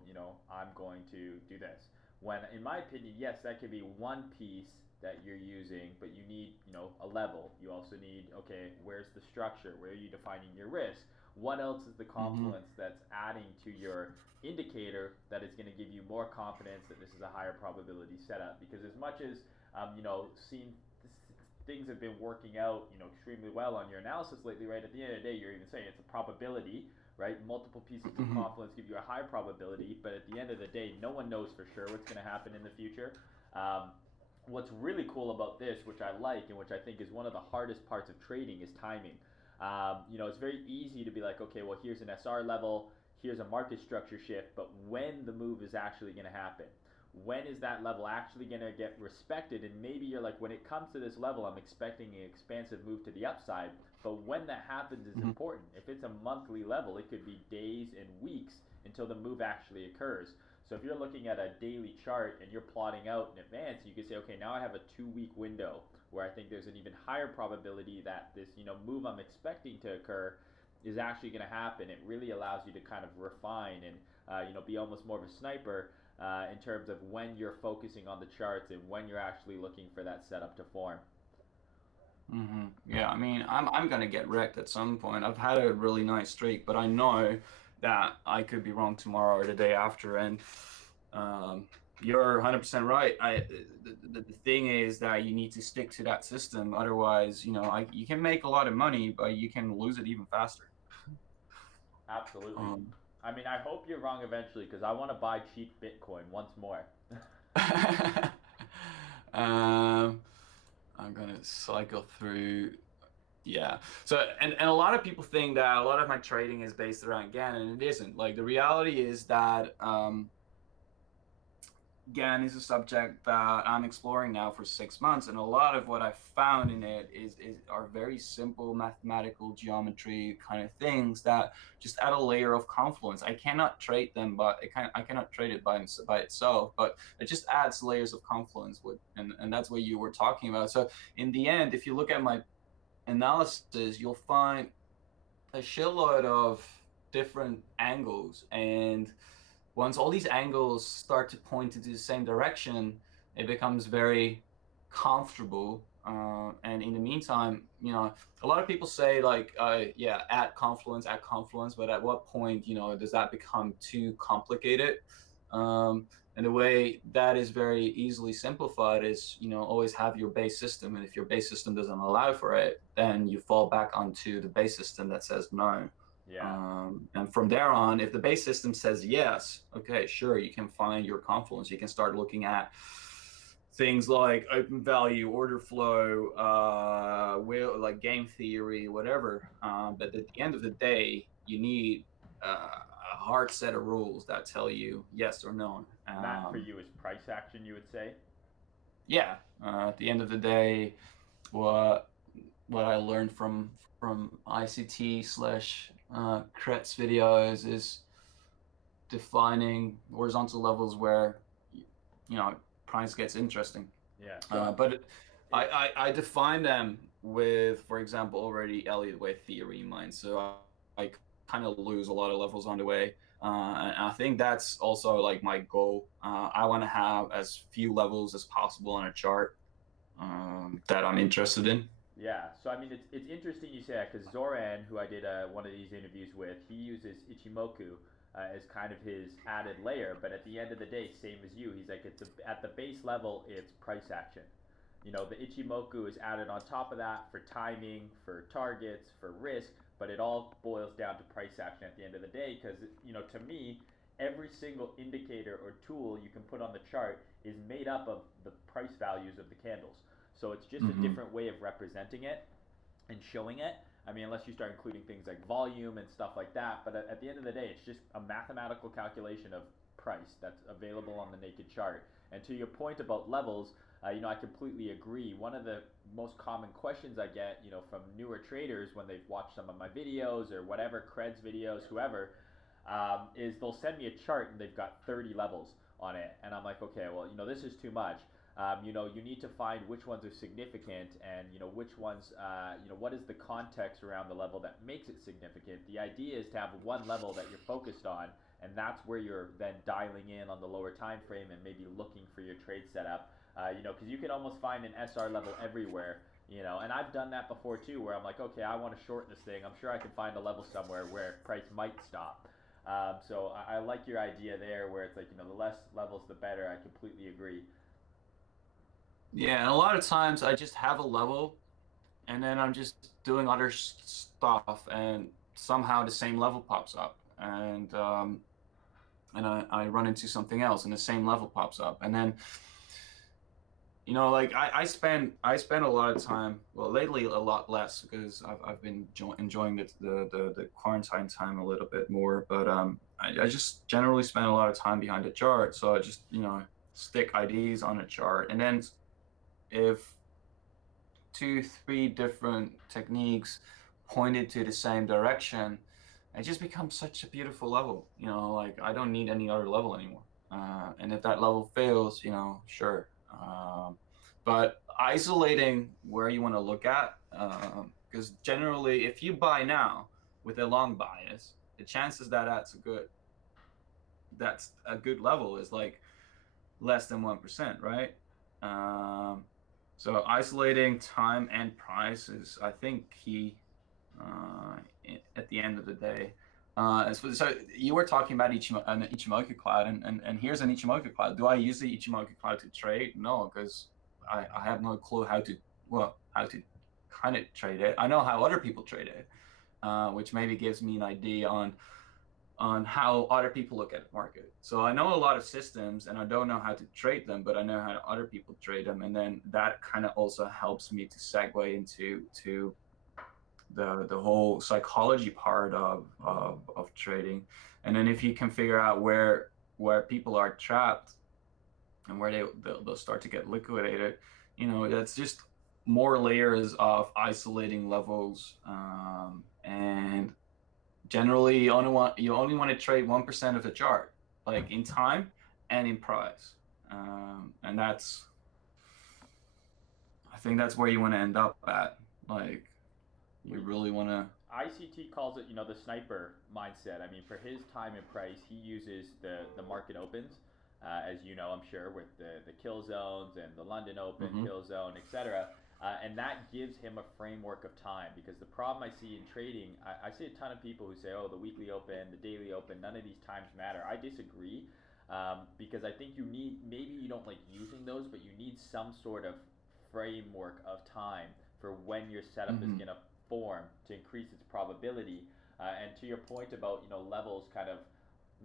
I'm going to do this. When, in my opinion, yes, that could be one piece that you're using, but you need, a level. You also need, okay, where's the structure? Where are you defining your risk? What else is the confluence that's adding to your indicator that is going to give you more confidence that this is a higher probability setup? Because as much as things have been working out extremely well on your analysis lately, right, at the end of the day you're even saying it's a probability, right? Multiple pieces of confluence give you a high probability, but at the end of the day no one knows for sure what's going to happen in the future. What's really cool about this, which I like and which I think is one of the hardest parts of trading, is timing. It's very easy to be like, okay, well, here's an SR level, here's a market structure shift, but when the move is actually going to happen, when is that level actually going to get respected? And maybe you're like, when it comes to this level, I'm expecting an expansive move to the upside, but when that happens is important. If it's a monthly level, it could be days and weeks until the move actually occurs. So if you're looking at a daily chart and you're plotting out in advance, you can say, okay, now I have a 2-week window where I think there's an even higher probability that this move I'm expecting to occur is actually going to happen. It really allows you to kind of refine and be almost more of a sniper in terms of when you're focusing on the charts and when you're actually looking for that setup to form. Yeah, I mean, I'm gonna get wrecked at some point. I've had a really nice streak, but I know that I could be wrong tomorrow or the day after. And you're 100% right. The thing is that you need to stick to that system. Otherwise, you can make a lot of money, but you can lose it even faster. Absolutely. I mean, I hope you're wrong eventually because I want to buy cheap Bitcoin once more. um, I'm gonna cycle through. Yeah. So, and a lot of people think that a lot of my trading is based around GAN, and it isn't. Like the reality is that GAN is a subject that I'm exploring now for 6 months, and a lot of what I found in it is are very simple mathematical geometry kind of things that just add a layer of confluence. I cannot trade them, but I cannot trade it by itself, but it just adds layers of confluence with, and that's what you were talking about. So in the end, if you look at my analysis, you'll find a shitload of different angles, and once all these angles start to point into the same direction, it becomes very comfortable. And in the meantime, a lot of people say like, yeah, add confluence, but at what point, does that become too complicated? And the way that is very easily simplified is, always have your base system. And if your base system doesn't allow for it, then you fall back onto the base system that says no. Yeah. And from there on, if the base system says yes, okay, sure, you can find your confluence. You can start looking at things like open value, order flow, like game theory, whatever. But at the end of the day, you need a hard set of rules that tell you yes or no. And that for you is price action, you would say? Yeah. At the end of the day, what I learned from ICT slash Kretz videos is defining horizontal levels where price gets interesting. Yeah. So But I define them with, for example, already Elliott wave theory in mind. So I kind of lose a lot of levels on the way. And I think that's also like my goal. I want to have as few levels as possible on a chart that I'm interested in. yeah, so I mean, it's interesting you say that because Zoran, who I did one of these interviews with, he uses Ichimoku as kind of his added layer. But at the end of the day, same as you, he's like at the base level, it's price action. The Ichimoku is added on top of that for timing, for targets, for risk, but it all boils down to price action at the end of the day. Because to me, every single indicator or tool you can put on the chart is made up of the price values of the candles. So it's just a Mm-hmm. different way of representing it and showing it. I mean, unless you start including things like volume and stuff like that. But at the end of the day, it's just a mathematical calculation of price that's available on the naked chart. And to your point about levels, I completely agree. One of the most common questions I get, from newer traders when they've watched some of my videos or whatever, Creds videos, whoever, is they'll send me a chart and they've got 30 levels on it. And I'm like, okay, well, this is too much. You need to find which ones are significant and, which ones, what is the context around the level that makes it significant. The idea is to have one level that you're focused on, and that's where you're then dialing in on the lower time frame and maybe looking for your trade setup. Because you can almost find an SR level everywhere. And I've done that before too, where I'm like, okay, I want to short this thing. I'm sure I can find a level somewhere where price might stop. So I like your idea there, where it's like, the less levels, the better. I completely agree. Yeah, and a lot of times I just have a level, and then I'm just doing other stuff, and somehow the same level pops up, and I run into something else, and the same level pops up, and then like I spend a lot of time. Well, lately a lot less because I've been enjoying the quarantine time a little bit more, but I just generally spend a lot of time behind the chart, so I just stick IDs on a chart, and then if two, three different techniques pointed to the same direction, it just becomes such a beautiful level. Like I don't need any other level anymore. And if that level fails, sure. But isolating where you want to look at, because generally, if you buy now with a long bias, the chances that that's a good level is like less than 1%, right? Um, so isolating time and price is, I think, key uh, at the end of the day. So you were talking about an Ichimoku cloud, and here's an Ichimoku cloud. Do I use the Ichimoku cloud to trade? No, because I have no clue how to kind of trade it. I know how other people trade it, which maybe gives me an idea on on how other people look at the market. So I know a lot of systems and I don't know how to trade them, but I know how other people trade them. And then that kind of also helps me to segue into the whole psychology part of trading. And then if you can figure out where people are trapped and where they'll start to get liquidated, that's just more layers of isolating levels. And generally you only want to trade 1% of the chart, like in time and in price. And I think that's where you want to end up at. Like, you really want to. ICT calls it, the sniper mindset. I mean, for his time and price, he uses the market opens, as you know, I'm sure, with the kill zones and the London Open, Mm-hmm. kill zone, etc. And that gives him a framework of time. Because the problem I see in trading, I see a ton of people who say, oh, the weekly open, the daily open, none of these times matter. I disagree, because I think maybe you don't like using those, but you need some sort of framework of time for when your setup is Mm-hmm. going to form to increase its probability. And to your point about levels kind of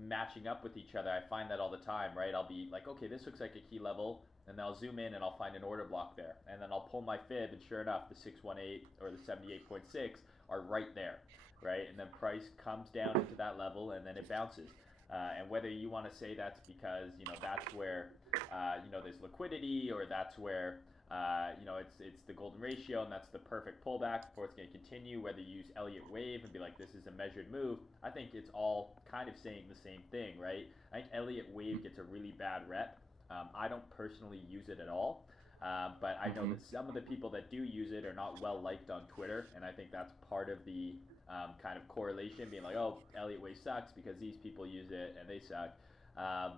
matching up with each other, I find that all the time, right? I'll be like, okay, this looks like a key level, and then I'll zoom in and I'll find an order block there, and then I'll pull my fib, and sure enough, the 618 or the 78.6 are right there, right? And then price comes down into that level, and then it bounces. And whether you want to say that's because that's where there's liquidity, or that's where it's the golden ratio, and that's the perfect pullback before it's going to continue. Whether you use Elliott wave and be like, this is a measured move, I think it's all kind of saying the same thing, right? I think Elliott wave gets a really bad rep. I don't personally use it at all, but I know Mm-hmm. that some of the people that do use it are not well liked on Twitter, and I think that's part of the kind of correlation, being like, oh, Elliott wave sucks because these people use it and they suck. Um,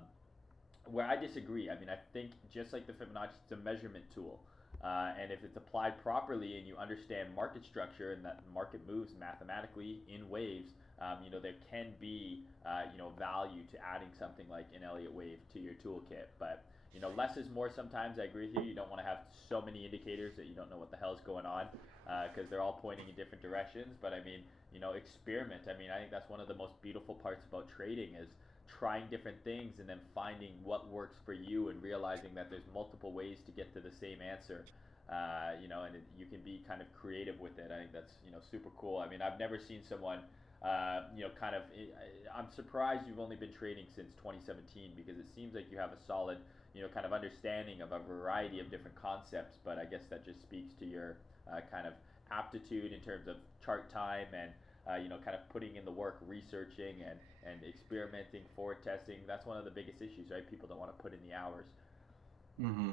where I disagree. I mean, I think just like the Fibonacci, it's a measurement tool. And if it's applied properly and you understand market structure and that the market moves mathematically in waves, there can be, value to adding something like an Elliott wave to your toolkit. But, less is more sometimes. I agree with you. You don't want to have so many indicators that you don't know what the hell is going on, because they're all pointing in different directions. But I mean, experiment. I mean, I think that's one of the most beautiful parts about trading is trying different things and then finding what works for you and realizing that there's multiple ways to get to the same answer. And you can be kind of creative with it. I think that's super cool. I mean, I've never seen someone, kind of. I'm surprised you've only been trading since 2017, because it seems like you have a solid, kind of understanding of a variety of different concepts. But I guess that just speaks to your kind of aptitude in terms of chart time and kind of putting in the work, researching and experimenting, forward testing. That's one of the biggest issues, right? People don't want to put in the hours. Mm-hmm.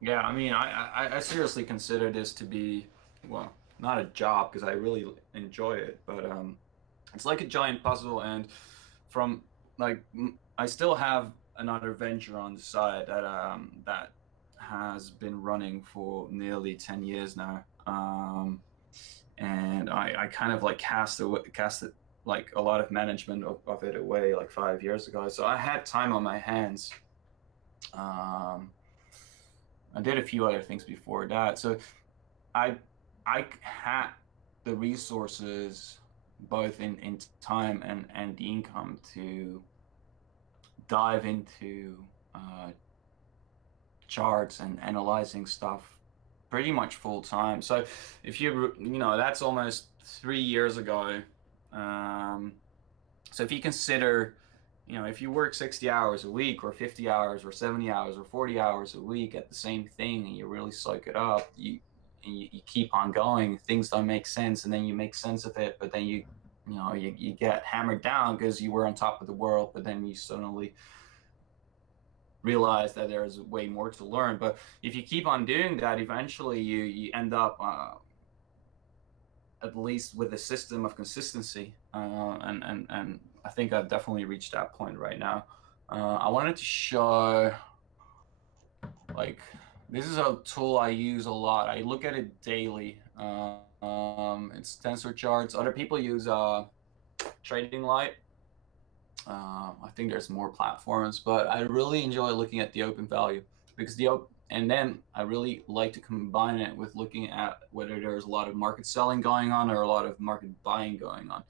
Yeah, I mean, I seriously consider this to be, well, not a job because I really enjoy it, but it's like a giant puzzle. And from like I still have another venture on the side that has been running for nearly 10 years now. And I kind of like casted like a lot of management of it away like 5 years ago. So I had time on my hands. Um, I did a few other things before that. So I I had the resources both in time and the income to dive into uh, charts and analyzing stuff pretty much full time. So if that's almost 3 years ago. Um, so if you consider, if you work 60 hours a week or 50 hours or 70 hours or 40 hours a week at the same thing and you really soak it up, you keep on going, things don't make sense, and then you make sense of it, but then you get hammered down because you were on top of the world, but then you suddenly realize that there's way more to learn. But if you keep on doing that, eventually you end up at least with a system of consistency, and I think I've definitely reached that point right now. I wanted to show, like, this is a tool I use a lot. I look at it daily. It's tensor charts. Other people use Trading Light. I think there's more platforms, but I really enjoy looking at the open value because and then I really like to combine it with looking at whether there's a lot of market selling going on or a lot of market buying going on.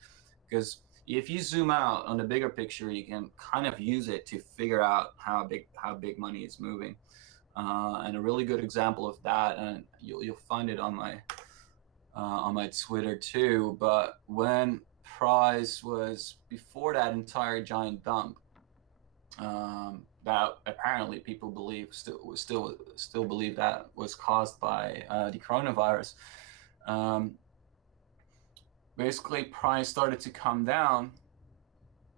Because if you zoom out on the bigger picture, you can kind of use it to figure out how big money is moving. And a really good example of that, and you'll find it on my Twitter too. But when price was before that entire giant dump, that apparently people still believe that was caused by the coronavirus. Um, Basically, price started to come down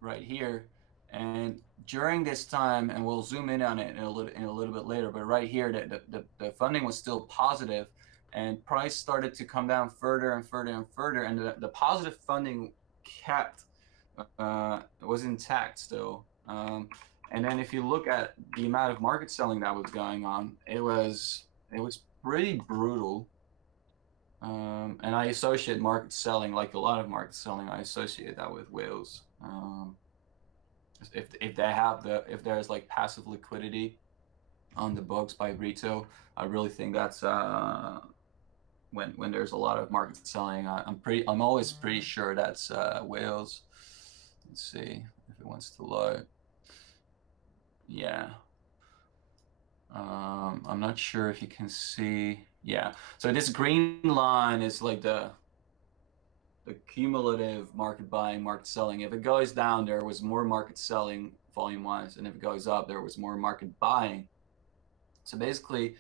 right here, and during this time, and we'll zoom in on it in a little bit later, but right here, the funding was still positive, and price started to come down further and further and further, and the positive funding kept was intact still. And then if you look at the amount of market selling that was going on, it was pretty brutal. And I associate market selling, like a lot of market selling, I associate that with whales. If there's like passive liquidity on the books by retail, I really think that's when there's a lot of market selling. I'm always pretty sure that's whales. Let's see if it wants to load. Yeah. I'm not sure if you can see. Yeah. So this green line is like the cumulative market buying, market selling. If it goes down, there was more market selling volume wise, and if it goes up, there was more market buying. So basically,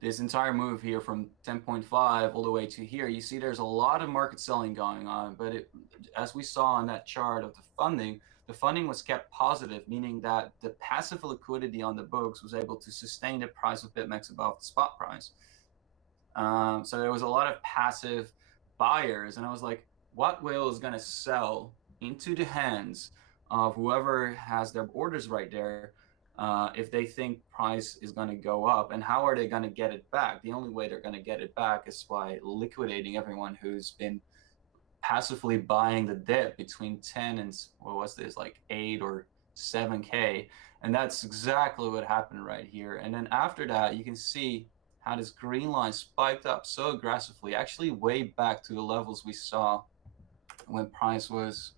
this entire move here from 10.5 all the way to here, you see there's a lot of market selling going on, but as we saw on that chart of the funding was kept positive, meaning that the passive liquidity on the books was able to sustain the price of BitMEX above the spot price. So there was a lot of passive buyers, and I was like, what whale is going to sell into the hands of whoever has their orders right there if they think price is going to go up, and how are they going to get it back? The only way they're going to get it back is by liquidating everyone who's been passively buying the dip between 10 and what was this, like 8 or 7K, and that's exactly what happened right here. And then after that, you can see how this green line spiked up so aggressively, actually way back to the levels we saw when price was,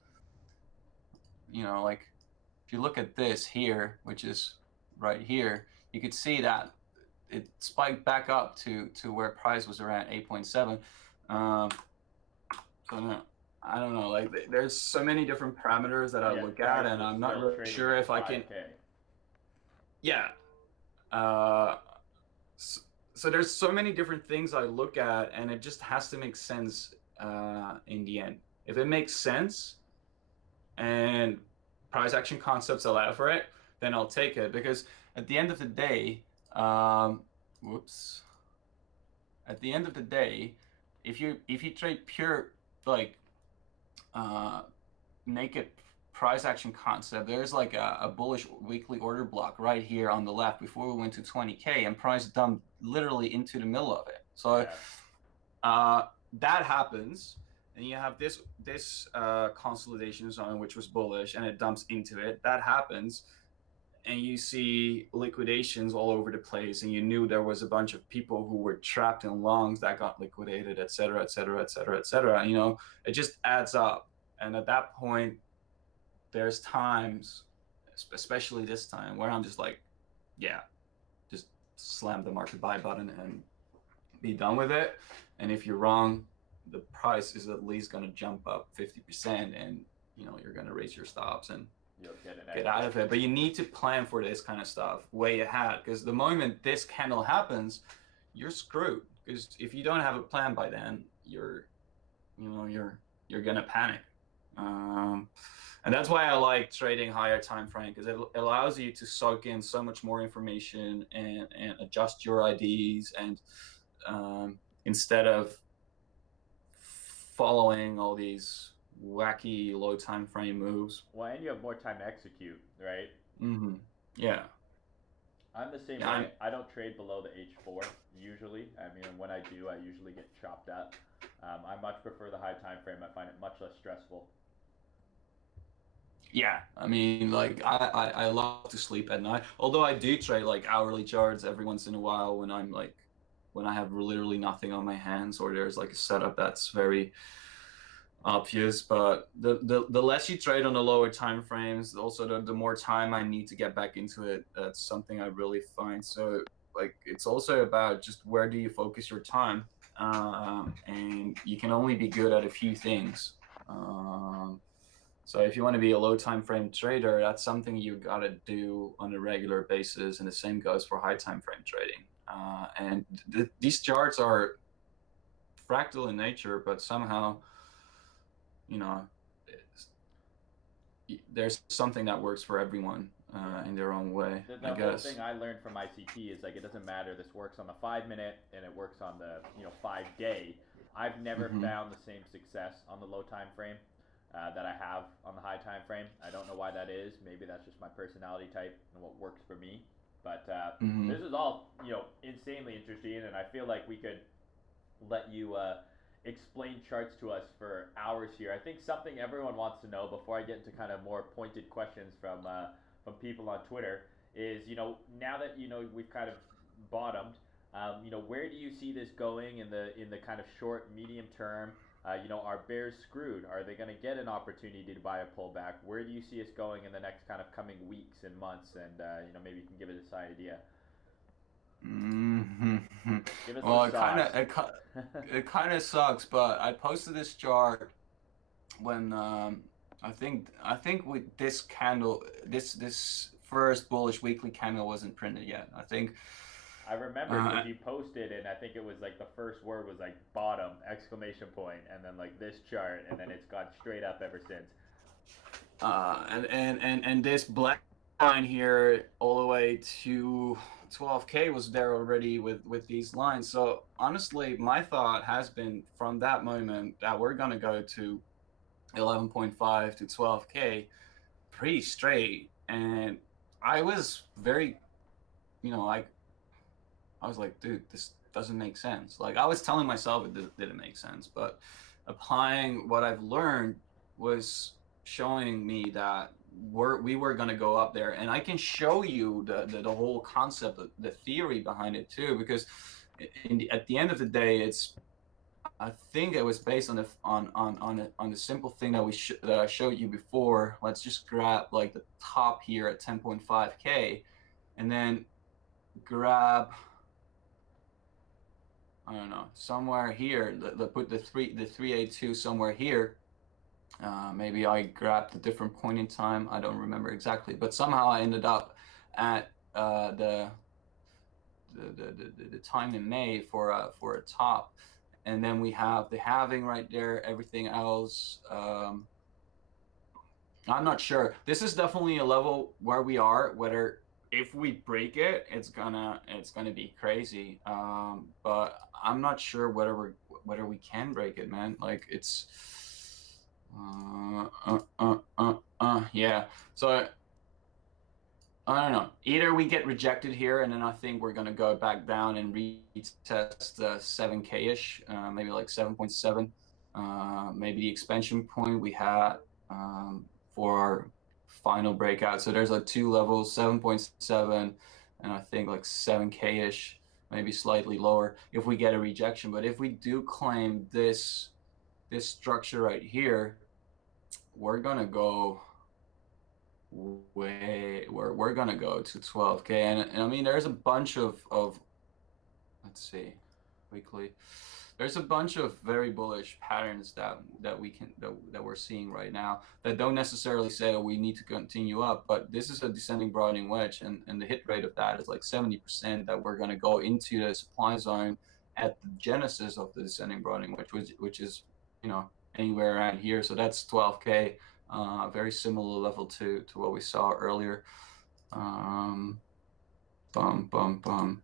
like if you look at this here, which is right here, you could see that it spiked back up to where price was around 8.7. So no, I don't know, like there's so many different parameters that I look at, and I'm not really sure if I can. Yeah. So there's so many different things I look at, and it just has to make sense in the end. If it makes sense and price action concepts allow for it, then I'll take it, because at the end of the day, at the end of the day, if you trade pure like naked price action concept, there's like a bullish weekly order block right here on the left before we went to 20K, and price dumped literally into the middle of it. So that happens, and you have this consolidation zone which was bullish, and it dumps into it. That happens, and you see liquidations all over the place, and you knew there was a bunch of people who were trapped in longs that got liquidated, etc., etc., etc., etc. It just adds up, and at that point, there's times, especially this time, where I'm just like, just slam the market buy button and be done with it. And if you're wrong, the price is at least going to jump up 50%, and you're going to raise your stops and you'll get out of it. But you need to plan for this kind of stuff way ahead, because the moment this candle happens, you're screwed. Because if you don't have a plan by then, you're going to panic. And that's why I like trading higher time frame, because it allows you to soak in so much more information and adjust your IDs, and instead of following all these wacky low time frame moves. Well, and you have more time to execute, right? Mm-hmm. Yeah. I'm the same way. I don't trade below the H4 usually. I mean, when I do, I usually get chopped up. I much prefer the high time frame. I find it much less stressful. Yeah, I mean, like I love to sleep at night. Although I do trade like hourly charts every once in a while when I have literally nothing on my hands, or there's like a setup that's very obvious, but the less you trade on the lower time frames, also the more time I need to get back into it. That's something I really find. So like it's also about just where do you focus your time, and you can only be good at a few things. Um, so if you want to be a low time frame trader, that's something you gotta do on a regular basis, and the same goes for high time frame trading. And these charts are fractal in nature, but somehow, you know, there's something that works for everyone in their own way, The I whole guess. thing I learned from ICT is like it doesn't matter. This works on the 5 minute and it works on the 5 day. I've never Hmm. found the same success on the low time frame that I have on the high time frame. I don't know why that is. Maybe that's just my personality type and what works for me. But Hmm. this is all insanely interesting, and I feel like we could let you explain charts to us for hours here. I think something everyone wants to know before I get into kind of more pointed questions from people on Twitter is now that we've kind of bottomed. Where do you see this going in the kind of short, medium term? Are bears screwed? Are they going to get an opportunity to buy a pullback? Where do you see us going in the next kind of coming weeks and months? And maybe you can give us this idea. Hmm. Give us the Well, sauce. it kind of sucks, but I posted this chart when I think with this candle, this first bullish weekly candle wasn't printed yet. I think. I remember Uh, because you posted, and I think it was like the first word was like bottom exclamation point, and then like this chart, and then it's gone straight up ever since. and this black line here all the way to 12K was there already with these lines. So honestly, my thought has been from that moment that we're gonna go to 11.5 to 12K pretty straight. And I was very, like I was like, dude, this doesn't make sense. Like I was telling myself it didn't make sense, but applying what I've learned was showing me that we were going to go up there, and I can show you the whole concept, the theory behind it too, because at the end of the day, I think it was based on the simple thing that I showed you before. Let's just grab like the top here at 10.5K, and then grab, I don't know, somewhere here. Put the 382 somewhere here. Maybe I grabbed a different point in time. I don't remember exactly, but somehow I ended up at the time in May for a top, and then we have the halving right there. Everything else, I'm not sure. This is definitely a level where we are. Whether if we break it, it's gonna be crazy. But I'm not sure whether we can break it, man. Like it's yeah. So I don't know. Either we get rejected here, and then I think we're gonna go back down and retest 7K ish, maybe like 7.7. Maybe the expansion point we had um, for our final breakout. So there's like two levels, 7.7, and I think like 7K ish, maybe slightly lower if we get a rejection. But if we do claim this structure right here, we're gonna go we're gonna go to 12K, and I mean there's a bunch of let's see, weekly, there's a bunch of very bullish patterns that we're seeing right now that don't necessarily say, oh, we need to continue up, but this is a descending broadening wedge, and the hit rate of that is like 70%, that we're going to go into the supply zone at the genesis of the descending broadening wedge, which is anywhere around here. So that's 12K, very similar level to what we saw earlier. um bum bum bum.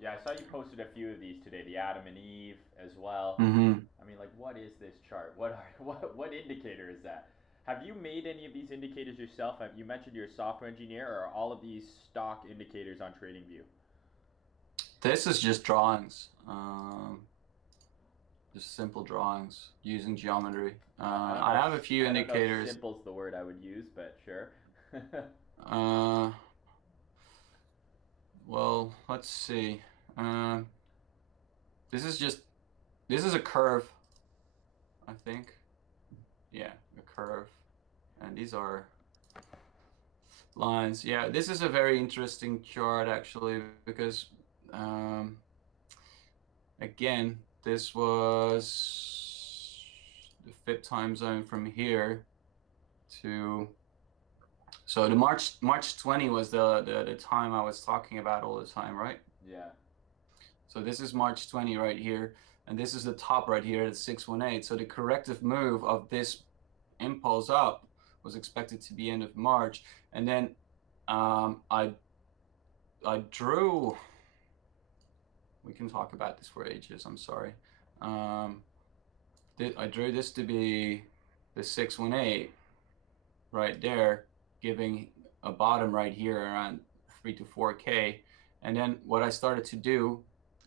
Yeah, I saw you posted a few of these today, the Adam and Eve as well. Mm-hmm. I mean, like, what is this chart? What indicator is that? Have you made any of these indicators yourself? You mentioned you're a software engineer, or are all of these stock indicators on TradingView? This is just drawings, just simple drawings using geometry. I don't I know. have a few I don't know if indicators. simple's the word I would use, but sure. Uh, well, let's see. Uh, this is a curve, I think. yeah, a curve, and these are lines. Yeah, this is a very interesting chart actually because um, again, this was the fit time zone from here to, so the March 20 was the time I was talking about all the time, right? Yeah. So this is March 20 right here, and this is the top right here at 618. So the corrective move of this impulse up was expected to be end of March, and then I drew. We can talk about this for ages. I'm sorry. Um, I drew this to be the 618 right there, giving a bottom right here around 3 to 4K. And then what I started to do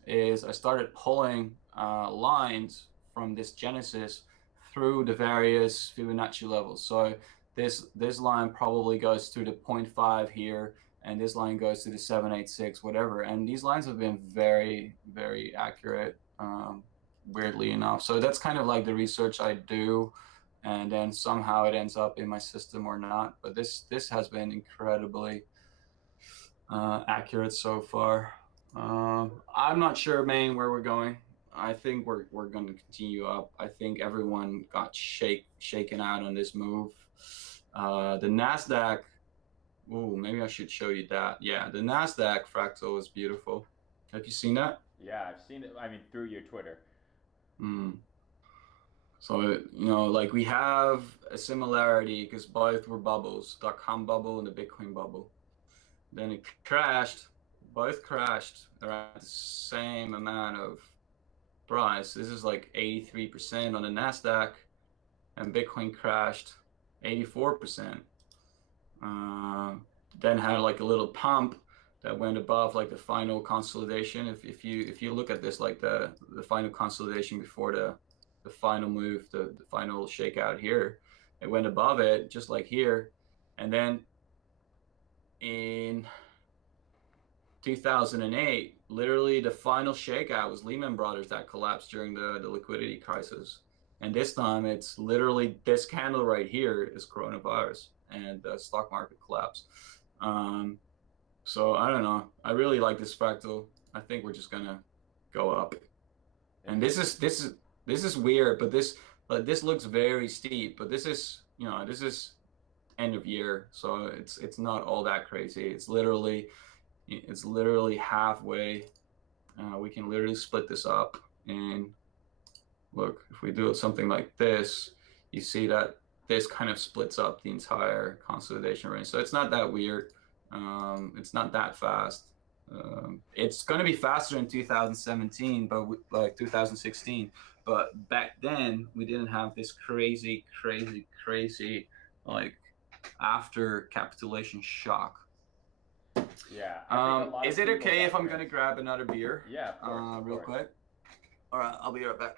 is I started pulling lines from this genesis through the various Fibonacci levels. So this line probably goes through the 0.5 here, and this line goes to the 786, whatever. And these lines have been very, very accurate, weirdly enough. So that's kind of like the research I do, and then somehow it ends up in my system or not. But this has been incredibly accurate so far. I'm not sure, Mayne, where we're going. I think we're going to continue up. I think everyone got shaken out on this move. The Nasdaq. Ooh, maybe I should show you that. Yeah, the Nasdaq fractal is beautiful. Have you seen that? Yeah, I've seen it. I mean, through your Twitter. Mm. So, like we have a similarity because both were bubbles, .com bubble and the Bitcoin bubble. Then it crashed. Both crashed around the same amount of price. This is like 83% on the Nasdaq, and Bitcoin crashed 84%. Then had like a little pump that went above like the final consolidation. If you look at this, like the final consolidation before the final move, the final shakeout here, it went above it just like here, and then in 2008, literally the final shakeout was Lehman Brothers that collapsed during the liquidity crisis. And this time it's literally this candle right here is coronavirus and the stock market collapse. So I don't know. I really like this fractal. I think we're just gonna go up. And this is weird, but this looks very steep. But this is end of year, so it's not all that crazy. It's literally halfway. We can literally split this up, and look, if we do something like this, you see that this kind of splits up the entire consolidation range. So it's not that weird. It's not that fast. It's going to be faster in 2017, but like 2016. But back then, we didn't have this crazy, crazy, crazy like after capitulation shock. Yeah. I think a lot Is of it people okay if I'm got going to grab another beer? Yeah, of course. Real quick. All right, I'll be right back.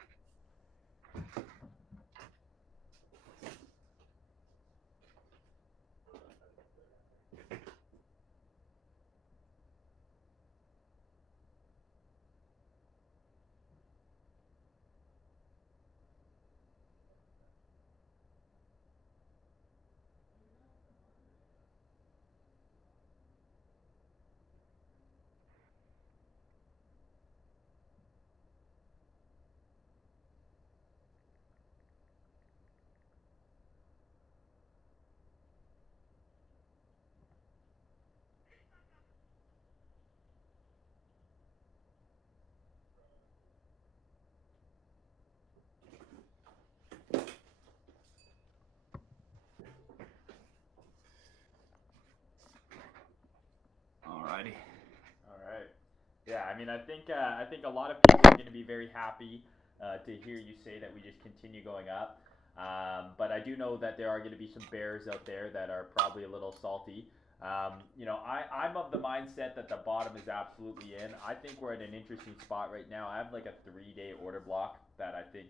Alrighty. All right. Yeah, I mean, I think a lot of people are going to be very happy to hear you say that we just continue going up. But I do know that there are going to be some bears out there that are probably a little salty. I'm of the mindset that the bottom is absolutely in. I think we're at an interesting spot right now. I have like a 3-day order block that I think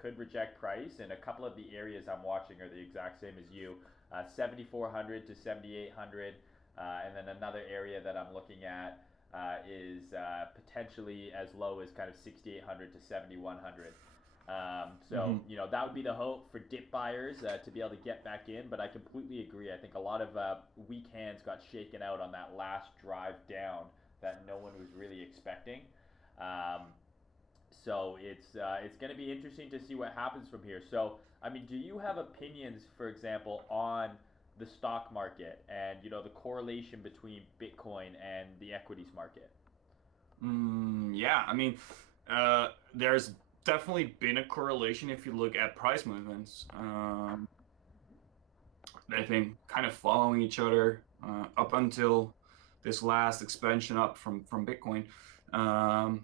could reject price, and a couple of the areas I'm watching are the exact same as you, 7,400 to 7,800, and then another area that I'm looking at is potentially as low as kind of 6,800 to 7,100. So, that would be the hope for dip buyers to be able to get back in. But I completely agree. I think a lot of weak hands got shaken out on that last drive down that no one was really expecting. Um, so it's going to be interesting to see what happens from here. So, I mean, do you have opinions, for example, on the stock market and the correlation between Bitcoin and the equities market? Yeah, I mean, there's definitely been a correlation if you look at price movements. They've been kind of following each other up until this last expansion up from Bitcoin. Um,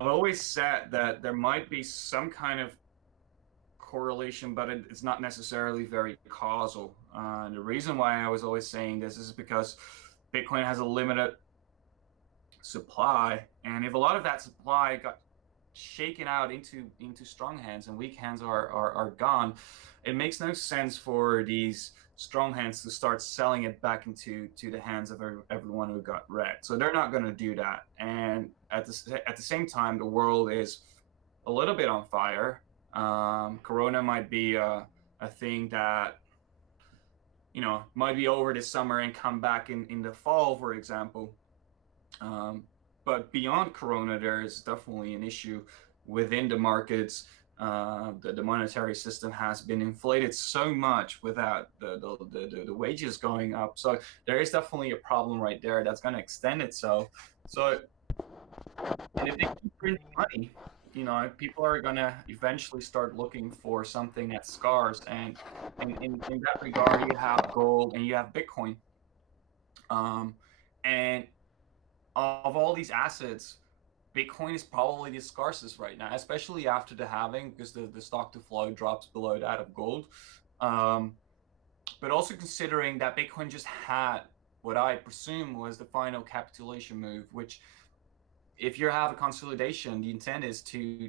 I've always said that there might be some kind of correlation, but it's not necessarily very causal. And the reason why I was always saying this is because Bitcoin has a limited supply, and if a lot of that supply got shaken out into strong hands and weak hands are gone, it makes no sense for these strong hands to start selling it back into the hands of everyone who got red. So they're not going to do that. And at the same time, the world is a little bit on fire. Corona might be a thing that might be over this summer and come back in the fall, for example. But beyond Corona, there is definitely an issue within the markets. The monetary system has been inflated so much without the wages going up. So there is definitely a problem right there that's going to extend itself. So, and if they keep printing money, people are going to eventually start looking for something that's scarce. And in that regard, you have gold and you have Bitcoin. And of all these assets, Bitcoin is probably the scarcest right now, especially after the halving, because the stock to flow drops below that of gold. But also considering that Bitcoin just had what I presume was the final capitulation move, which, if you have a consolidation, the intent is to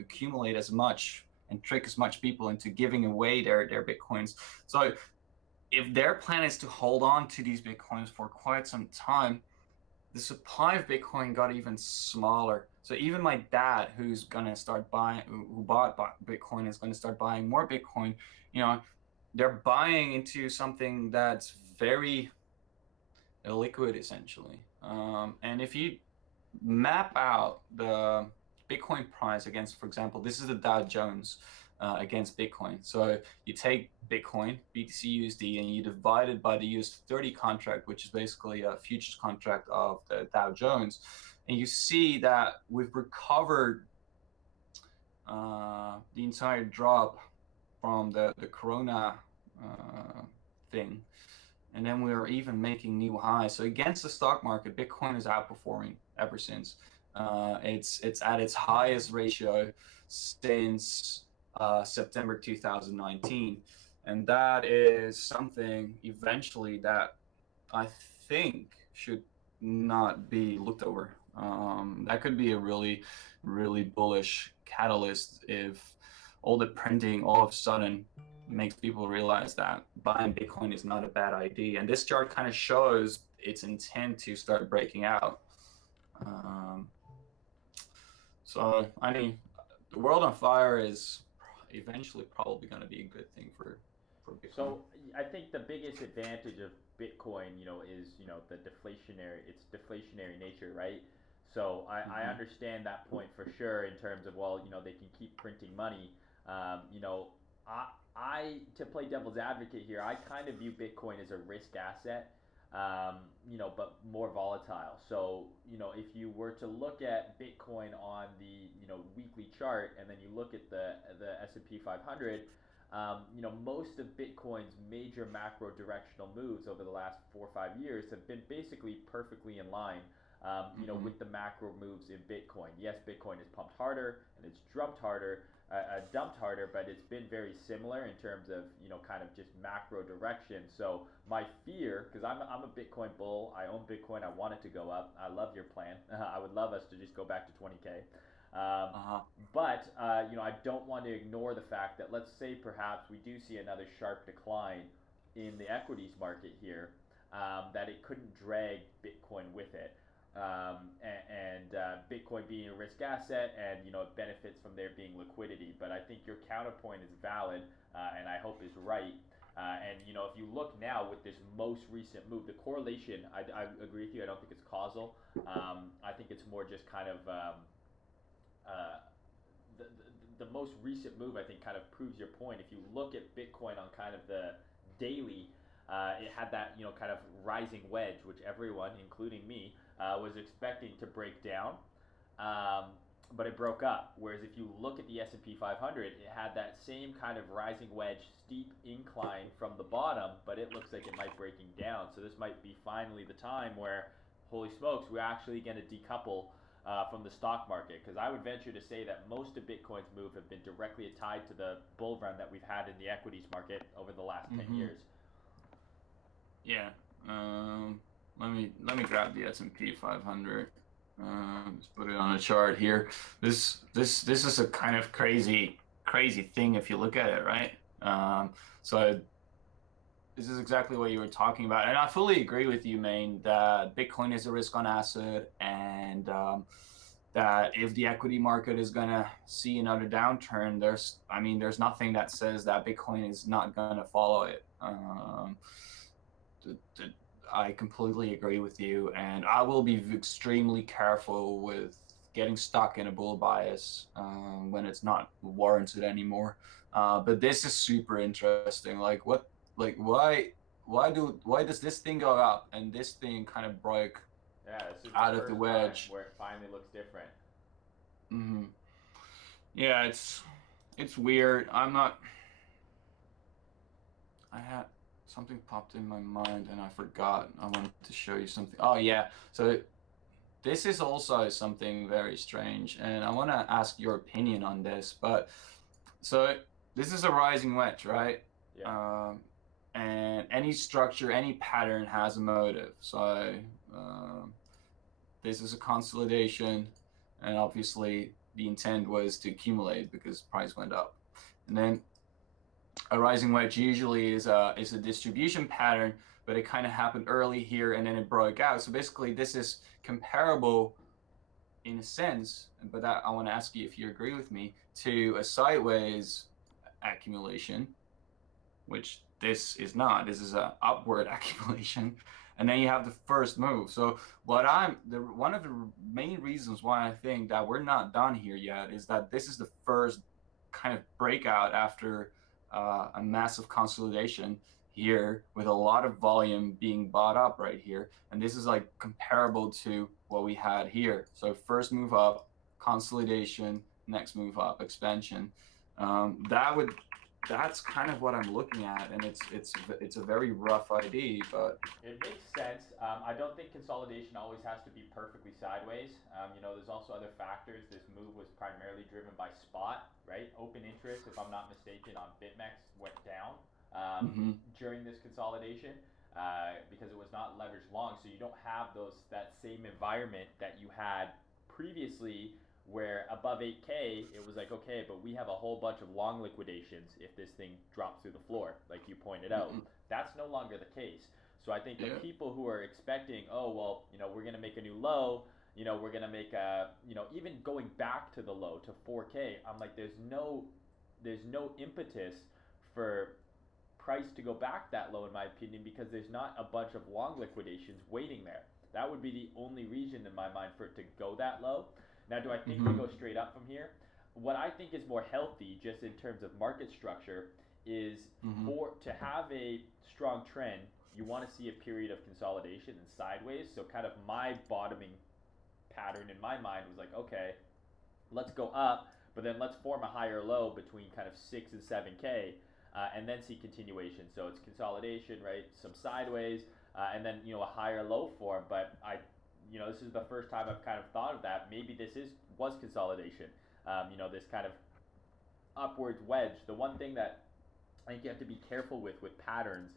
accumulate as much and trick as much people into giving away their Bitcoins. So if their plan is to hold on to these Bitcoins for quite some time, the supply of Bitcoin got even smaller. So even my dad, who bought Bitcoin, is going to start buying more Bitcoin. They're buying into something that's very illiquid, essentially. And if you map out the Bitcoin price against, for example, this is the Dow Jones against Bitcoin. So you take Bitcoin, BTC USD, and you divide it by the US30 contract, which is basically a futures contract of the Dow Jones. And you see that we've recovered the entire drop from the Corona thing. And then we're even making new highs. So against the stock market, Bitcoin is outperforming ever since. It's at its highest ratio since September 2019. And that is something eventually that I think should not be looked over. That could be a really, really bullish catalyst if all the printing all of a sudden makes people realize that buying Bitcoin is not a bad idea. And this chart kind of shows its intent to start breaking out. So, I mean, the world on fire is eventually probably going to be a good thing for Bitcoin. So I think the biggest advantage of Bitcoin, is the deflationary nature, right? So I understand that point for sure in terms of, well, they can keep printing money. I to play devil's advocate here, I kind of view Bitcoin as a risk asset, but more volatile. So if you were to look at Bitcoin on the weekly chart, and then you look at the S&P 500. Most of Bitcoin's major macro directional moves over the last 4 or 5 years have been basically perfectly in line, with the macro moves in Bitcoin. Yes, Bitcoin has pumped harder and it's dumped harder, but it's been very similar in terms of kind of just macro direction. So my fear, because I'm a Bitcoin bull, I own Bitcoin, I want it to go up. I love your plan. I would love us to just go back to 20K. But I don't want to ignore the fact that, let's say perhaps we do see another sharp decline in the equities market here, that it couldn't drag Bitcoin with it. and Bitcoin being a risk asset, and it benefits from there being liquidity. But I think your counterpoint is valid, and I hope is right. And if you look now with this most recent move, the correlation, I agree with you. I don't think it's causal. I think it's more just kind of uh, the most recent move. I think kind of proves your point. If you look at Bitcoin on kind of the daily, it had that kind of rising wedge, which everyone, including me, was expecting to break down, um, but it broke up. Whereas if you look at the S&P 500, it had that same kind of rising wedge, steep incline from the bottom, but it looks like it might breaking down. So this might be finally the time where, holy smokes, we're actually going to decouple from the stock market, because I would venture to say that most of Bitcoin's move have been directly tied to the bull run that we've had in the equities market over the last 10 years. Yeah. Let me grab the S&P 500. Let's put it on a chart here. This is a kind of crazy thing if you look at it, right? So this is exactly what you were talking about, and I fully agree with you, Mayne, that Bitcoin is a risk-on asset, and that if the equity market is going to see another downturn, there's nothing that says that Bitcoin is not going to follow it. I completely agree with you, and I will be extremely careful with getting stuck in a bull bias when it's not warranted anymore. But this is super interesting. Why does this thing go up and this thing kind of broke This is out the of the first wedge? time where it finally looks different. Mm-hmm. Yeah, it's weird. I had something popped in my mind and I forgot. I wanted to show you something. Oh yeah. So this is also something very strange, and I want to ask your opinion on this. But so this is a rising wedge, right? Yeah. And any structure, any pattern has a motive. So this is a consolidation, and obviously the intent was to accumulate because price went up. And then a rising wedge usually is a distribution pattern, but it kind of happened early here and then it broke out. So basically this is comparable in a sense, but I want to ask you if you agree with me, to a sideways accumulation, which this is not. This is an upward accumulation. And then you have the first move. So one of the main reasons why I think that we're not done here yet is that this is the first kind of breakout after a massive consolidation here with a lot of volume being bought up right here. And this is like comparable to what we had here. So first move up, consolidation, next move up, expansion. That's kind of what I'm looking at, and it's a very rough ID, but It makes sense. I don't think consolidation always has to be perfectly sideways. There's also other factors. This move was primarily driven by spot, right? Open interest, if I'm not mistaken, on BitMEX went down during this consolidation because it was not leveraged long. So you don't have that same environment that you had previously, where above 8K, it was like, okay, but we have a whole bunch of long liquidations if this thing drops through the floor, like you pointed out. That's no longer the case. So I think the people who are expecting, oh, well, we're going to make a new low, we're going to make even going back to the low to 4K, I'm like, there's no impetus for price to go back that low, in my opinion, because there's not a bunch of long liquidations waiting there. That would be the only reason in my mind for it to go that low. Now, do I think we go straight up from here? What I think is more healthy, just in terms of market structure, is to have a strong trend, you want to see a period of consolidation and sideways. So kind of my bottoming pattern in my mind was like, okay, let's go up, but then let's form a higher low between kind of 6 and 7K, and then see continuation. So it's consolidation, right? Some sideways, and then a higher low form. But this is the first time I've kind of thought of that. Maybe this was consolidation. This kind of upwards wedge. The one thing that I think you have to be careful with patterns,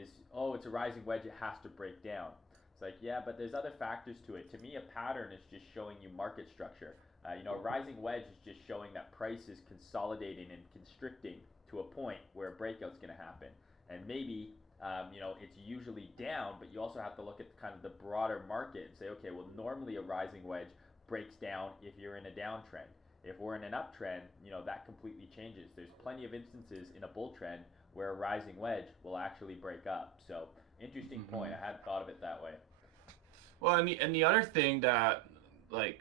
is, oh, it's a rising wedge, it has to break down. It's like, yeah, but there's other factors to it. To me, a pattern is just showing you market structure. A rising wedge is just showing that price is consolidating and constricting to a point where a breakout's going to happen. And maybe it's usually down, but you also have to look at kind of the broader market and say, okay, well, normally a rising wedge breaks down if you're in a downtrend. If we're in an uptrend, that completely changes. There's plenty of instances in a bull trend where a rising wedge will actually break up. So, interesting point. I hadn't thought of it that way. Well, and the other thing that like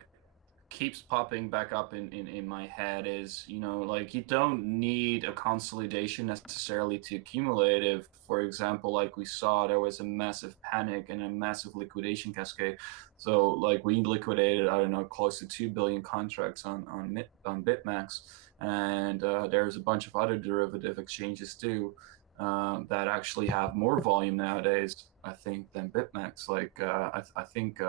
keeps popping back up in my head is, like you don't need a consolidation necessarily to accumulate. For example, like we saw, there was a massive panic and a massive liquidation cascade. So like we liquidated, I don't know, close to 2 billion contracts on BitMax, and there's a bunch of other derivative exchanges too that actually have more volume nowadays, I think, than BitMax. Like I think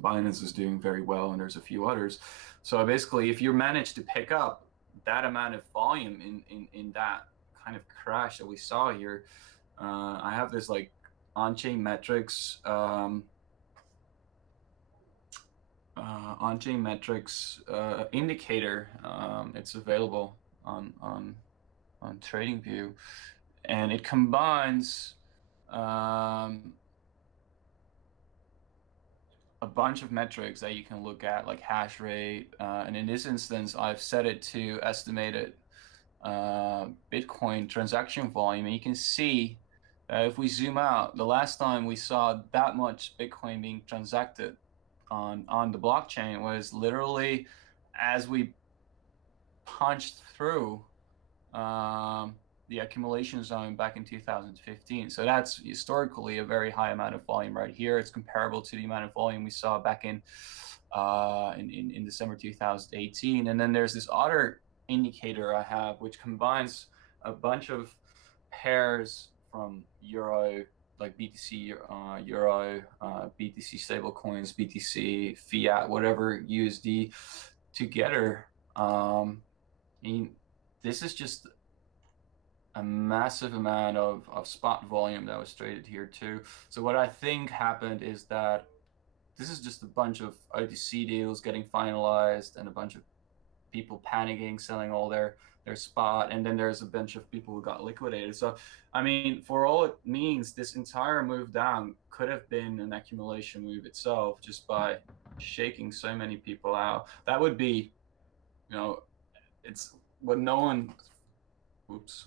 Binance is doing very well, and there's a few others. So basically, if you manage to pick up that amount of volume in that kind of crash that we saw here, I have this like on-chain metrics indicator. It's available on TradingView, and it combines a bunch of metrics that you can look at, like hash rate, and in this instance I've set it to estimated Bitcoin transaction volume, and you can see if we zoom out, the last time we saw that much Bitcoin being transacted on the blockchain was literally as we punched through the accumulation zone back in 2015. So that's historically a very high amount of volume right here. It's comparable to the amount of volume we saw back in December 2018. And then there's this other indicator I have, which combines a bunch of pairs from Euro, like BTC, Euro, BTC stablecoins, BTC, Fiat, whatever USD together. This is just a massive amount of spot volume that was traded here too. So what I think happened is that this is just a bunch of OTC deals getting finalized and a bunch of people panicking, selling all their spot, and then there's a bunch of people who got liquidated. So I mean, for all it means, this entire move down could have been an accumulation move itself, just by shaking so many people out. That would be, it's what no one, oops.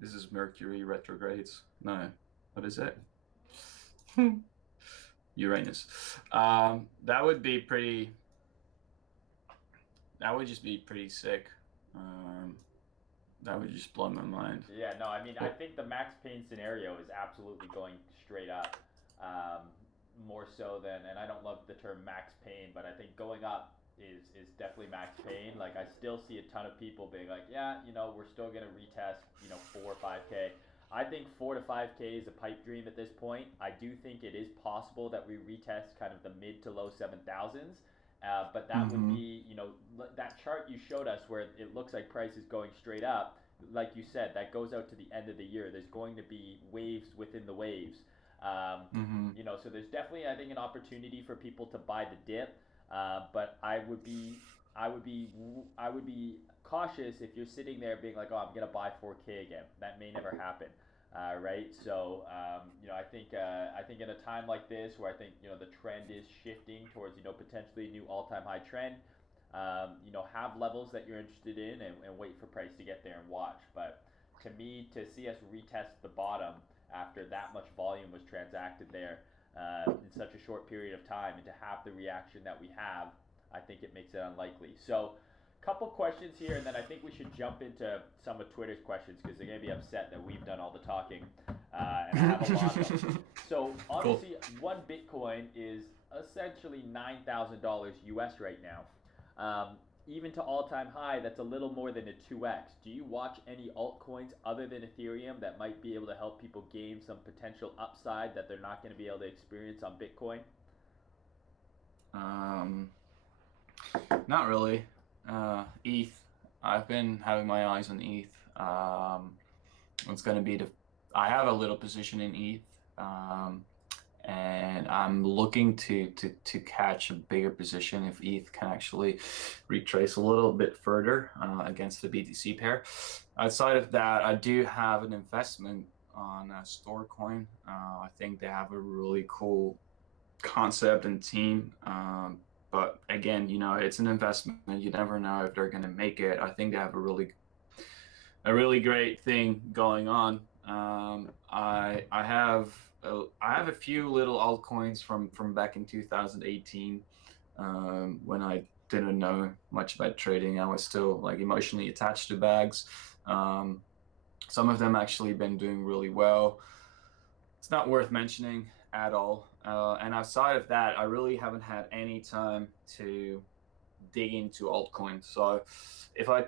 This is Mercury retrogrades. No, what is it? Uranus. That would be pretty. That would just be pretty sick. That would just blow my mind. Yeah, no, I mean, I think the Max Payne scenario is absolutely going straight up. More so than, and I don't love the term Max Payne, but I think going up is definitely Max Payne. Like, I still see a ton of people being like, yeah, we're still going to retest, 4 or 5K. I think 4 to 5K is a pipe dream at this point. I do think it is possible that we retest kind of the mid to low 7,000s. But that would be, that chart you showed us where it looks like price is going straight up. Like you said, that goes out to the end of the year. There's going to be waves within the waves. So there's definitely, I think, an opportunity for people to buy the dip. But I would be cautious if you're sitting there being like, oh, I'm gonna buy 4K again. That may never happen, right? So I think in a time like this, where I think the trend is shifting towards potentially a new all-time high trend, have levels that you're interested in, and wait for price to get there and watch. But to me, to see us retest the bottom after that much volume was transacted there in such a short period of time, and to have the reaction that we have, I think it makes it unlikely. So, couple questions here, and then I think we should jump into some of Twitter's questions, because they're going to be upset that we've done all the talking, and I have a lot of them. So, obviously, cool. One Bitcoin is essentially $9,000 US right now. Even to all-time high, that's a little more than a 2x. Do you watch any altcoins other than Ethereum that might be able to help people gain some potential upside that they're not going to be able to experience on Bitcoin? Not really. ETH. I've been having my eyes on ETH. It's going to be I have a little position in ETH. and I'm looking to catch a bigger position if ETH can actually retrace a little bit further against the BTC pair. Outside of that, I do have an investment on Storecoin. I think they have a really cool concept and team. But again, it's an investment. You never know if they're going to make it. I think they have a really great thing going on. I have a few little altcoins from back in 2018, when I didn't know much about trading. I was still like emotionally attached to bags. Some of them actually been doing really well. It's not worth mentioning at all. And outside of that, I really haven't had any time to dig into altcoins. So if I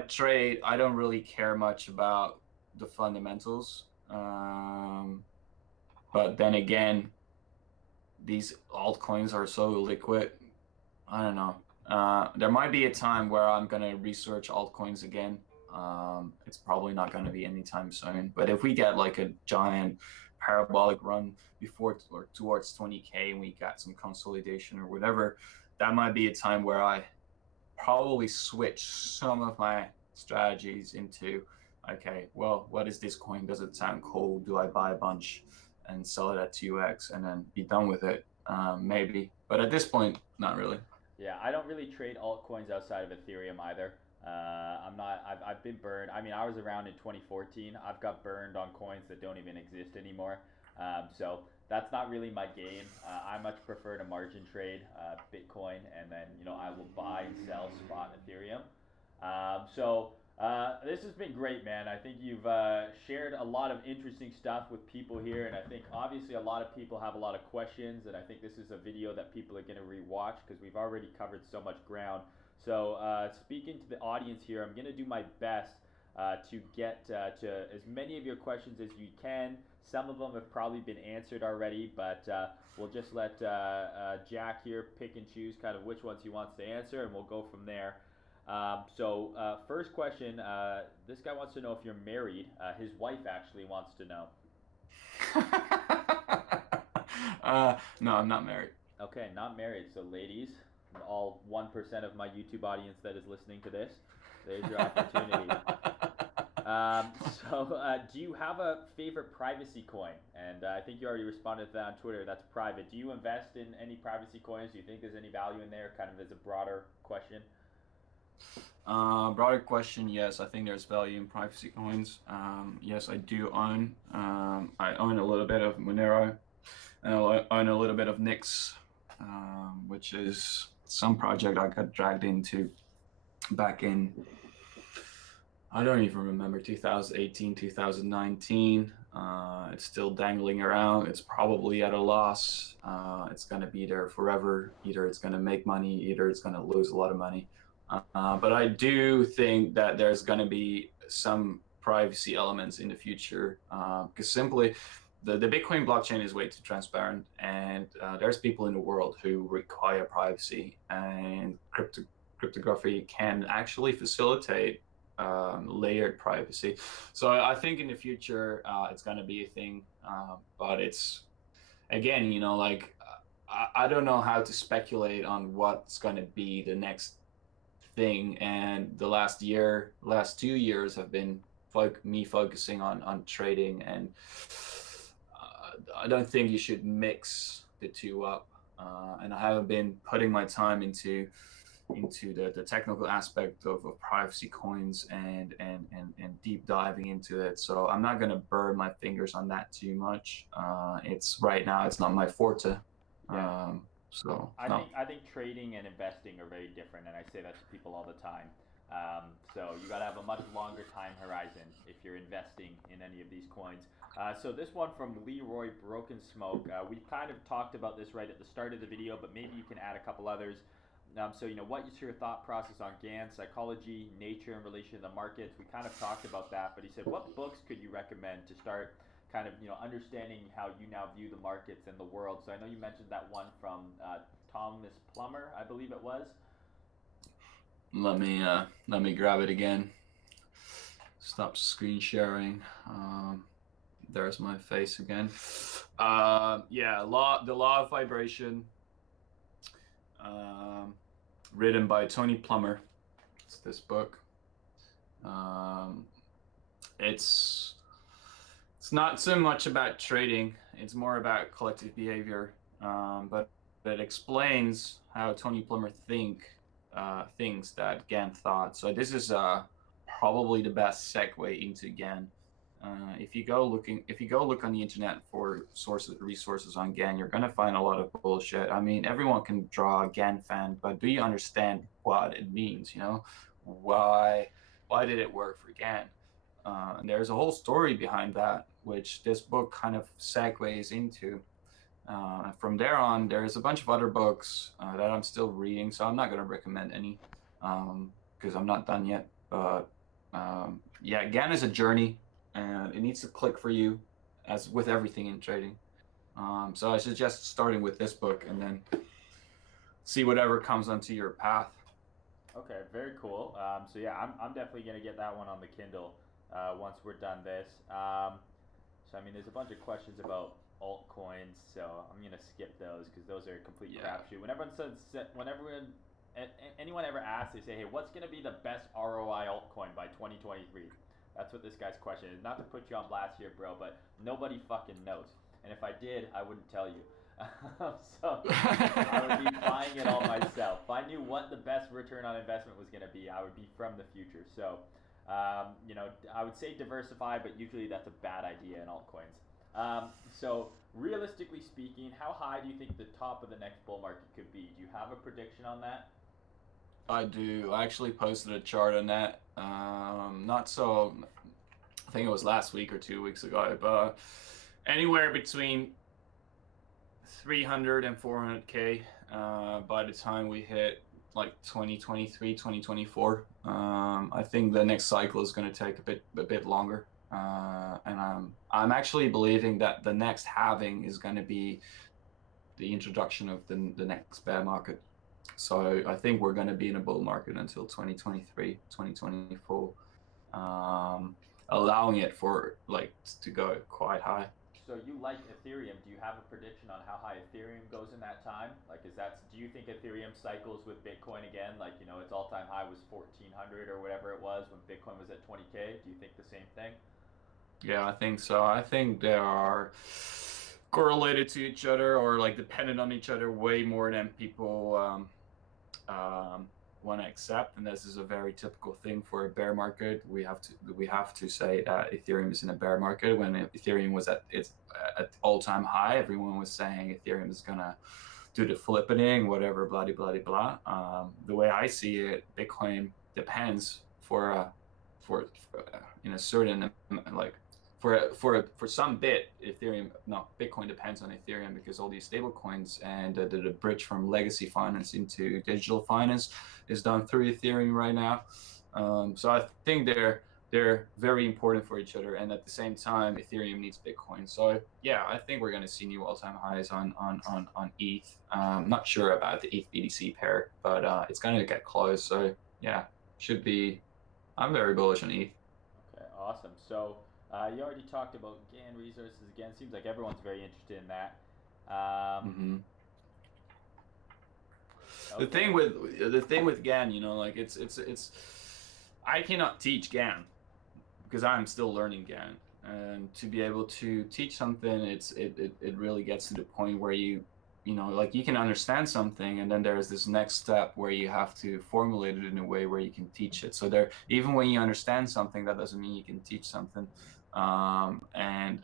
trade, I don't really care much about the fundamentals. But then again, these altcoins are so liquid. I don't know. There might be a time where I'm gonna research altcoins again. It's probably not gonna be anytime soon. But if we get like a giant parabolic run before or towards 20K and we got some consolidation or whatever, that might be a time where I probably switch some of my strategies into, okay, well, what is this coin? Does it sound cool? Do I buy a bunch and sell it at 2x and then be done with it? Maybe. But at this point, not really. Yeah, I don't really trade altcoins outside of Ethereum either. I'm not. I've been burned. I mean, I was around in 2014. I've got burned on coins that don't even exist anymore. So that's not really my game. I much prefer to margin trade Bitcoin, and then I will buy and sell spot Ethereum. This has been great, man. I think you've shared a lot of interesting stuff with people here, and I think obviously a lot of people have a lot of questions, and I think this is a video that people are going to rewatch because we've already covered so much ground. So speaking to the audience here, I'm going to do my best to get to as many of your questions as you can. Some of them have probably been answered already, but we'll just let Jack here pick and choose kind of which ones he wants to answer, and we'll go from there. First question, this guy wants to know if you're married. His wife actually wants to know. No, I'm not married. Okay, not married. So, ladies, all 1% of my YouTube audience that is listening to this, there's your opportunity. Do you have a favorite privacy coin? And I think you already responded to that on Twitter. That's private. Do you invest in any privacy coins? Do you think there's any value in there? Kind of as a broader question. Broader question, yes, I think there's value in privacy coins. Yes, I do own. I own a little bit of Monero, and I own a little bit of Nix, which is some project I got dragged into back in, I don't even remember, 2018, 2019. It's still dangling around. It's probably at a loss. It's going to be there forever. Either it's going to make money, either it's going to lose a lot of money. But I do think that there's going to be some privacy elements in the future, because simply the Bitcoin blockchain is way too transparent, and there's people in the world who require privacy, and cryptography can actually facilitate layered privacy. So I think in the future it's going to be a thing, but it's, again, like I don't know how to speculate on what's going to be the next thing, and the last 2 years have been me focusing on trading, and I don't think you should mix the two up, and I haven't been putting my time into the technical aspect of privacy coins and deep diving into it. So I'm not going to burn my fingers on that too much. It's right now, it's not my forte. Yeah. No. I think trading and investing are very different, and I say that to people all the time. So you got to have a much longer time horizon if you're investing in any of these coins. So this one from Leroy Broken Smoke, we kind of talked about this right at the start of the video, but maybe you can add a couple others. What is your thought process on GAN, psychology, nature in relation to the markets? We kind of talked about that, but he said, what books could you recommend to start kind of, understanding how you now view the markets and the world? So I know you mentioned that one from Thomas Plummer, I believe it was. Let me grab it again. Stop screen sharing. There's my face again. Yeah, the law of vibration, written by Tony Plummer. It's this book. It's not so much about trading. It's more about collective behavior. But it explains how Tony Plummer thinks that Gann thought. So this is probably the best segue into Gann. If you go look on the internet for resources on Gann, you're gonna find a lot of bullshit. I mean, everyone can draw a Gann fan, but do you understand what it means? You know, why did it work for Gann? And there's a whole story behind that, which this book kind of segues into. From there on, there's a bunch of other books that I'm still reading, so I'm not gonna recommend any because I'm not done yet. But yeah, Gann is a journey, and it needs to click for you, as with everything in trading. So I suggest starting with this book and then see whatever comes onto your path. Okay, very cool. So yeah, I'm definitely gonna get that one on the Kindle once we're done this. So I mean, there's a bunch of questions about altcoins, so I'm gonna skip those because those are a complete crapshoot. Whenever anyone ever asks, they say, "Hey, what's gonna be the best ROI altcoin by 2023?" That's what this guy's question is. Not to put you on blast here, bro, but nobody fucking knows. And if I did, I wouldn't tell you. So I would be buying it all myself. If I knew what the best return on investment was going to be, I would be from the future. So, you know, I would say diversify, but usually that's a bad idea in altcoins. So realistically speaking, how high do you think the top of the next bull market could be? Do you have a prediction on that? I do. I actually posted a chart on that. Not so, I think it was last week or 2 weeks ago, but anywhere between 300 and 400K by the time we hit like 2023, 2024. I think the next cycle is going to take a bit longer. And I'm actually believing that the next halving is going to be the introduction of the next bear market. So I think we're going to be in a bull market until 2023, 2024, allowing it for like to go quite high. So you like Ethereum. Do you have a prediction on how high Ethereum goes in that time? Like, do you think Ethereum cycles with Bitcoin again? Like, you know, its all-time high was 1,400 or whatever it was when Bitcoin was at 20K. Do you think the same thing? Yeah, I think so. I think they are correlated to each other or like dependent on each other way more than people want to accept. And this is a very typical thing for a bear market. We have to say that Ethereum is in a bear market. When Ethereum was at its all-time high, everyone was saying Ethereum is gonna do the flipping, whatever, blah blah blah blah. The way I see it, Bitcoin depends for in a certain like for some bit, Bitcoin depends on Ethereum because all these stable coins and the bridge from legacy finance into digital finance is done through Ethereum right now. So I think they're very important for each other, and at the same time, Ethereum needs Bitcoin. So yeah, I think we're going to see new all-time highs on ETH. Not sure about the ETH BTC pair, but it's going to get close. So yeah, should be. I'm very bullish on ETH. Okay, awesome. So you already talked about Gann resources again. Seems like everyone's very interested in that. Okay. The thing with Gann, you know, like it's I cannot teach Gann because I'm still learning Gann, and to be able to teach something, it really gets to the point where you know, like you can understand something, and then there's this next step where you have to formulate it in a way where you can teach it. So there, even when you understand something, that doesn't mean you can teach something. And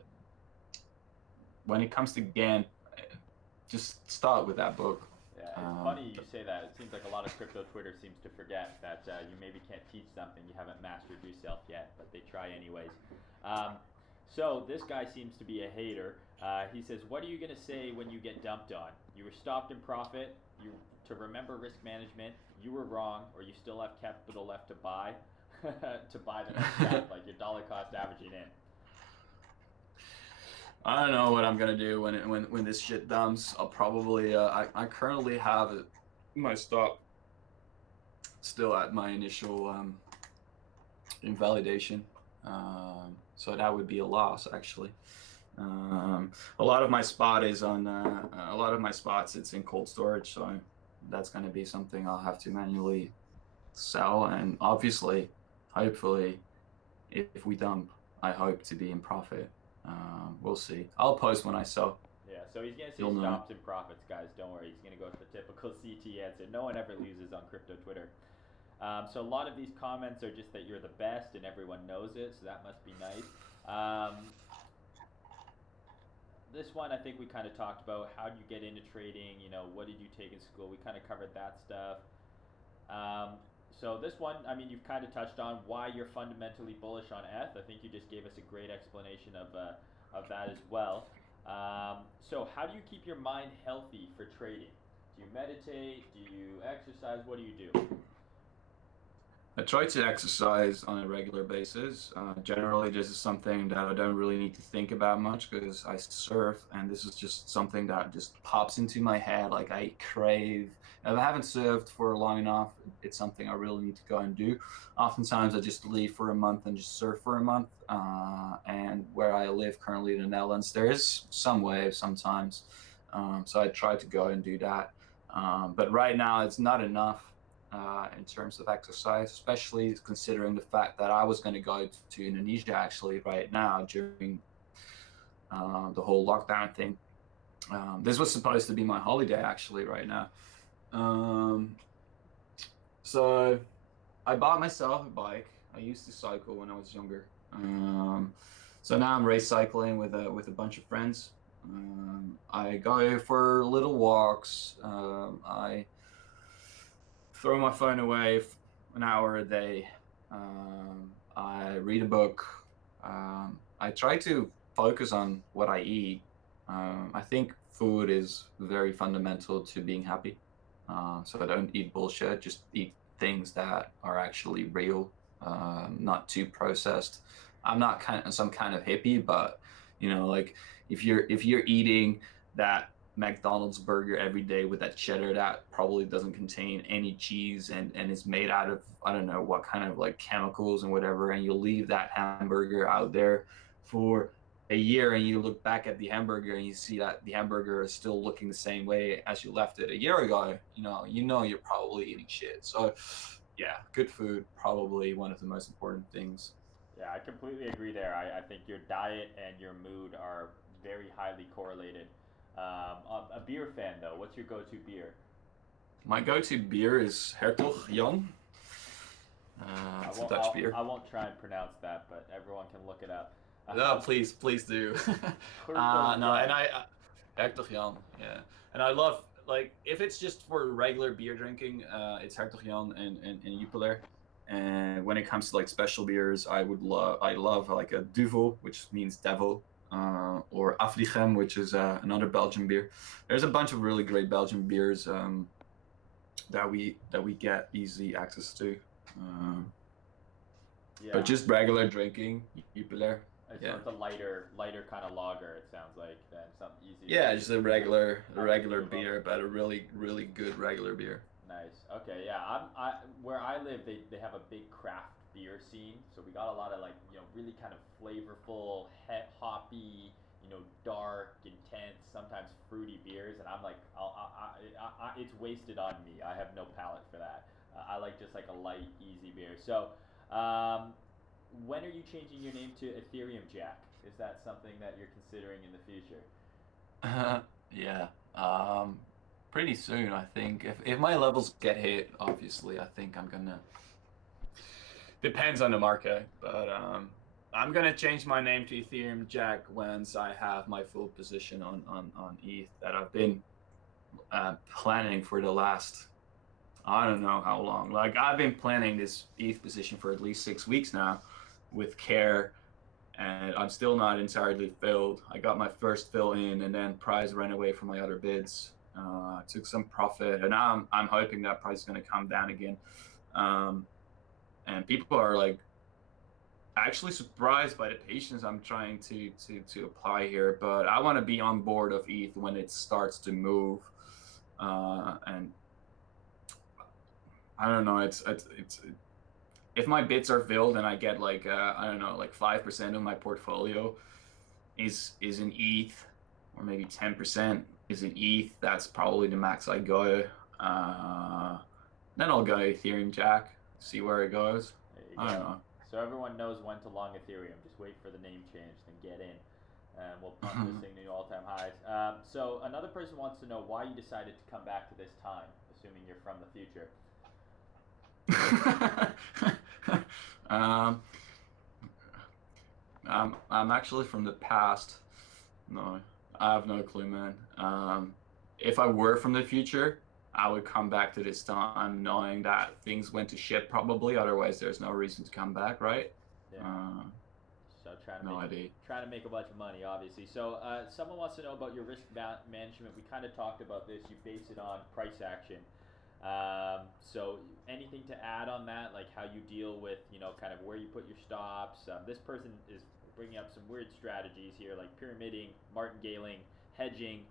when it comes to Gann, just start with that book. Yeah, it's funny you say that. It seems like a lot of crypto Twitter seems to forget that you maybe can't teach something you haven't mastered yourself yet, but they try anyways. So this guy seems to be a hater. He says, "What are you gonna say when you get dumped on? You were stopped in profit. To remember risk management. You were wrong, or you still have capital left to buy to buy the next step, like your dollar cost averaging in." I don't know what I'm gonna do when this shit dumps. I'll probably I currently have my stop still at my initial invalidation. So that would be a loss actually. A lot of my spot is on a lot of my spots. It's in cold storage, so that's going to be something I'll have to manually sell. And obviously, hopefully, if we dump, I hope to be in profit. We'll see. I'll post when I sell. Yeah, so he's gonna say You'll know. stops and profits, guys. Don't worry, he's gonna go with the typical CT answer. No one ever loses on crypto Twitter. So a lot of these comments are just that you're the best and everyone knows it, so that must be nice. This one I think we kind of talked about. How do you get into trading? You know, what did you take in school? We kind of covered that stuff. Um, so this one, I mean, you've kind of touched on why you're fundamentally bullish on ETH. I think you just gave us a great explanation of that as well. So how do you keep your mind healthy for trading? Do you meditate? Do you exercise? What do you do? I try to exercise on a regular basis. Generally, this is something that I don't really need to think about much because I surf, and this is just something that just pops into my head. Like I crave. If I haven't surfed for long enough, it's something I really need to go and do. Oftentimes, I just leave for a month and just surf for a month. And where I live currently in the Netherlands, there is some waves sometimes, so I try to go and do that. But right now, it's not enough in terms of exercise, especially considering the fact that I was going to go to Indonesia actually right now during the whole lockdown thing. This was supposed to be my holiday actually right now. Um, so I bought myself a bike. I used to cycle when I was younger. So now I'm race cycling with a bunch of friends. I go for little walks. I throw my phone away an hour a day. I read a book. I try to focus on what I eat. I think food is very fundamental to being happy. So I don't eat bullshit, just eat things that are actually real, not too processed. I'm not some kind of hippie, but like if you're eating that McDonald's burger every day with that cheddar that probably doesn't contain any cheese and is made out of I don't know what kind of like chemicals and whatever, and you leave that hamburger out there for a year and you look back at the hamburger and you see that the hamburger is still looking the same way as you left it a year ago, you're probably eating shit. So yeah, good food probably one of the most important things. Yeah, I completely agree there. I think your diet and your mood are very highly correlated. A beer fan though, what's your go-to beer? My go-to beer is Hertog Jan. It's a Dutch beer. I won't try and pronounce that, but everyone can look it up. No, please do. No, and Hertog Jan, yeah. And I love, like, if it's just for regular beer drinking, it's Hertog Jan and Jupiler. And when it comes to like special beers, I love like a Duvel, which means devil, or Aflichem, which is another Belgian beer. There's a bunch of really great Belgian beers that we get easy access to. Yeah. But just regular drinking, Jupiler. So Yeah. it's a lighter kind of lager. It sounds like then something easy. Yeah, just a regular beer, but a really good regular beer. Nice. Okay. Yeah. Where I live, they have a big craft beer scene. So we got a lot of like really kind of flavorful, hoppy, dark, intense, sometimes fruity beers, and I'm like, it's wasted on me. I have no palate for that. I like just like a light, easy beer. So, when are you changing your name to Ethereum Jack? Is that something that you're considering in the future? Yeah. Pretty soon, I think. If my levels get hit, obviously, I think I'm gonna. Depends on the market, but I'm gonna change my name to Ethereum Jack once I have my full position on ETH that I've been planning for the last I don't know how long. Like I've been planning this ETH position for at least 6 weeks now, with care, and I'm still not entirely filled. I got my first fill in, and then price ran away from my other bids. Took some profit, and now I'm hoping that price is going to come down again. And people are like actually surprised by the patience I'm trying to apply here. But I want to be on board of ETH when it starts to move, and I don't know. if my bits are filled and I get like I don't know, like 5% of my portfolio is in ETH, or maybe 10% is in ETH, that's probably the max I go. Then I'll go Ethereum Jack, see where it goes. There you I don't go. know. So everyone knows when to long Ethereum. Just wait for the name change, then get in. And we'll pump this thing to new all-time highs. So another person wants to know why you decided to come back to this time, assuming you're from the future. um, I'm actually from the past. No, I have no clue, man. If I were from the future, I would come back to this time knowing that things went to shit probably. Otherwise, there's no reason to come back, right? Yeah. So No idea. trying to make a bunch of money, obviously. So someone wants to know about your risk management. We kind of talked about this. You base it on price action. So anything to add on that, like how you deal with, kind of where you put your stops? This person is bringing up some weird strategies here, like pyramiding, martingaling, hedging,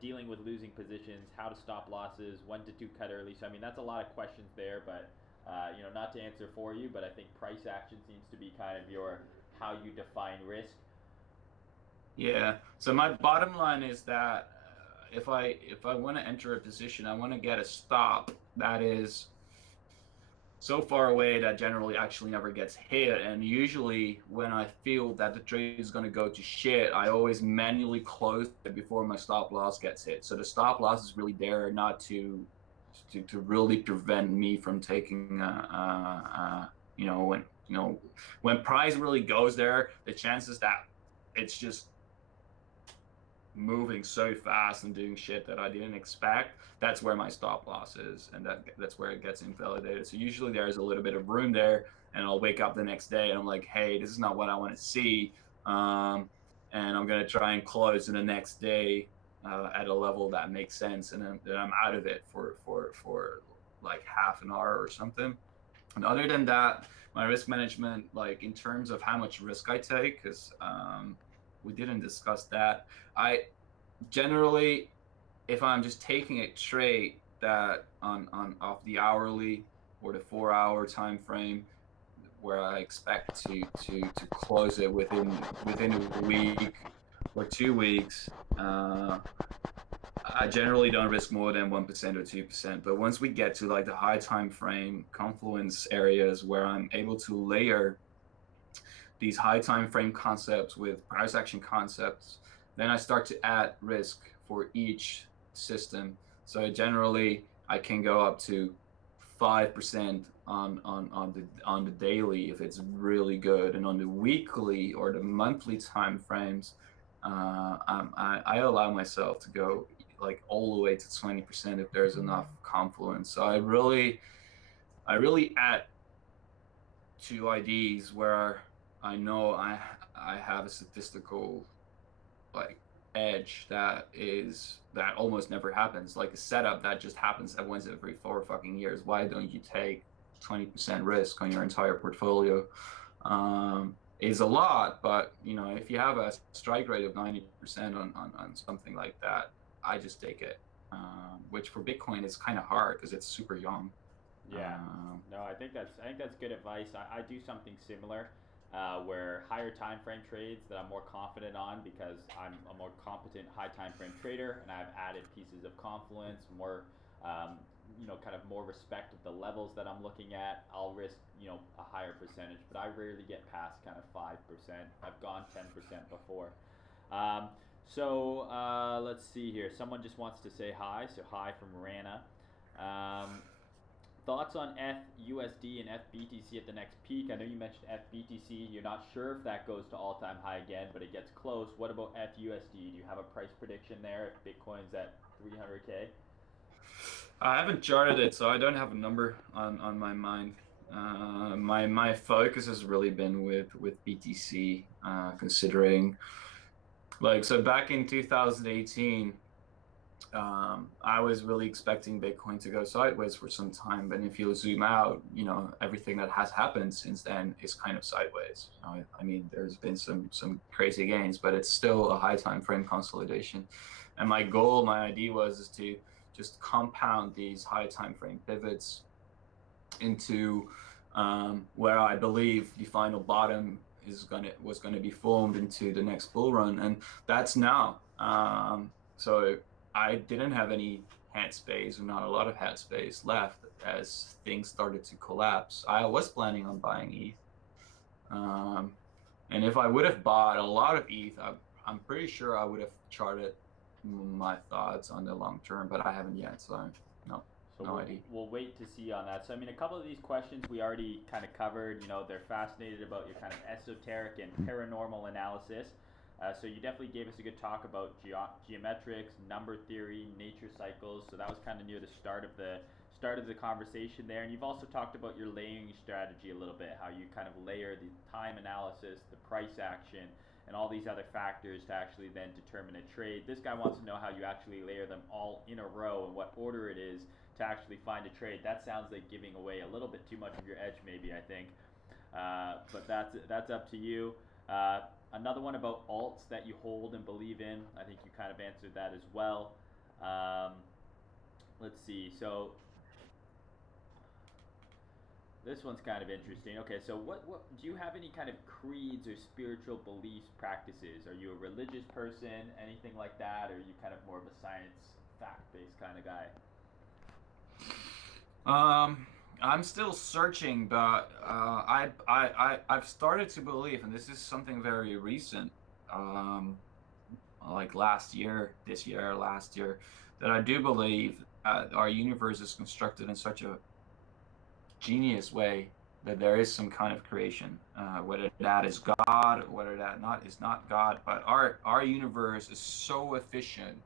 dealing with losing positions, how to stop losses, when to do cut early. So I mean, that's a lot of questions there, but not to answer for you, but I think price action seems to be kind of your how you define risk. Yeah. So my bottom line is that if I want to enter a position, I want to get a stop that is so far away that generally actually never gets hit. And usually when I feel that the trade is going to go to shit, I always manually close it before my stop loss gets hit. So the stop loss is really there not to really prevent me from taking when price really goes there, the chances that it's just moving so fast and doing shit that I didn't expect, that's where my stop loss is, and that's where it gets invalidated. So usually there's a little bit of room there, and I'll wake up the next day and I'm like, hey, this is not what I want to see, and I'm gonna try and close in the next day at a level that makes sense, and then I'm out of it for like half an hour or something. And other than that, my risk management, like in terms of how much risk I take, because we didn't discuss that. I generally, if I'm just taking a trade that on off the hourly or the 4 hour time frame, where I expect to close it within a week or 2 weeks, I generally don't risk more than 1% or 2%. But once we get to like the high time frame confluence areas where I'm able to layer these high time frame concepts with price action concepts, then I start to add risk for each system. So generally I can go up to 5% on the daily if it's really good, and on the weekly or the monthly time frames, I allow myself to go like all the way to 20% if there's enough confluence. So I really add two IDs where I know I have a statistical like edge that almost never happens, like a setup that just happens at once every 4 fucking years. Why don't you take 20% risk on your entire portfolio? Is a lot, but if you have a strike rate of 90% on something like that, I just take it, which for Bitcoin is kind of hard because it's super young. Yeah. No, I think that's good advice. I do something similar, where higher time frame trades that I'm more confident on because I'm a more competent high time frame trader, and I've added pieces of confluence, more kind of more respect of the levels that I'm looking at. I'll risk a higher percentage, but I rarely get past kind of 5%. I've gone 10% before. So let's see here. Someone just wants to say hi. So hi from Rana. Thoughts on FUSD and FBTC at the next peak? I know you mentioned FBTC. You're not sure if that goes to all-time high again, but it gets close. What about FUSD? Do you have a price prediction there if Bitcoin's at 300K? I haven't charted it, so I don't have a number on my mind. My focus has really been with BTC, considering so back in 2018, I was really expecting Bitcoin to go sideways for some time, but if you zoom out, everything that has happened since then is kind of sideways. I mean, there's been some crazy gains, but it's still a high time frame consolidation. And my idea was to just compound these high time frame pivots into where I believe the final bottom was gonna be formed into the next bull run, and that's now. So I didn't have any headspace, or not a lot of headspace left as things started to collapse. I was planning on buying ETH, and if I would have bought a lot of ETH, I'm pretty sure I would have charted my thoughts on the long term, but I haven't yet, so no. So No idea. we'll wait to see on that. So I mean, a couple of these questions we already kind of covered. You know, they're fascinated about your kind of esoteric and paranormal analysis. So you definitely gave us a good talk about geometrics, number theory, nature cycles. So that was kind of near the start of the conversation there. And you've also talked about your layering strategy a little bit, how you kind of layer the time analysis, the price action, and all these other factors to actually then determine a trade. This guy wants to know how you actually layer them all in a row and what order it is to actually find a trade. That sounds like giving away a little bit too much of your edge, maybe, I think. But that's up to you. Another one about alts that you hold and believe in. I think you kind of answered that as well. Let's see. So this one's kind of interesting. Okay, so what do you have any kind of creeds or spiritual beliefs, practices? Are you a religious person, anything like that, or are you kind of more of a science, fact-based kind of guy? I'm still searching, but I've started to believe, and this is something very recent, like last year, this year, last year, that I do believe our universe is constructed in such a genius way that there is some kind of creation, whether that is God, whether that not is not God, but our universe is so efficient,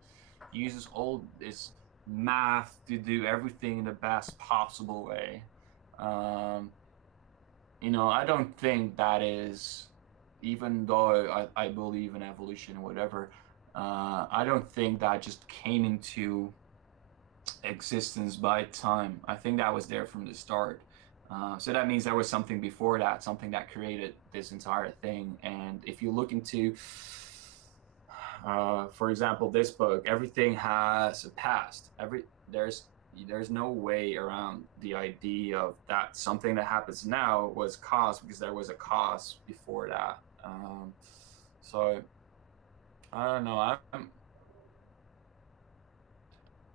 uses all this math to do everything in the best possible way. Um, I don't think that is, even though I believe in evolution or whatever, I don't think that just came into existence by time. I think that was there from the start. So that means there was something before that, something that created this entire thing. And if you look into, for example, this book, everything has a past. There's no way around the idea of that something that happens now was caused because there was a cause before that. So I don't know.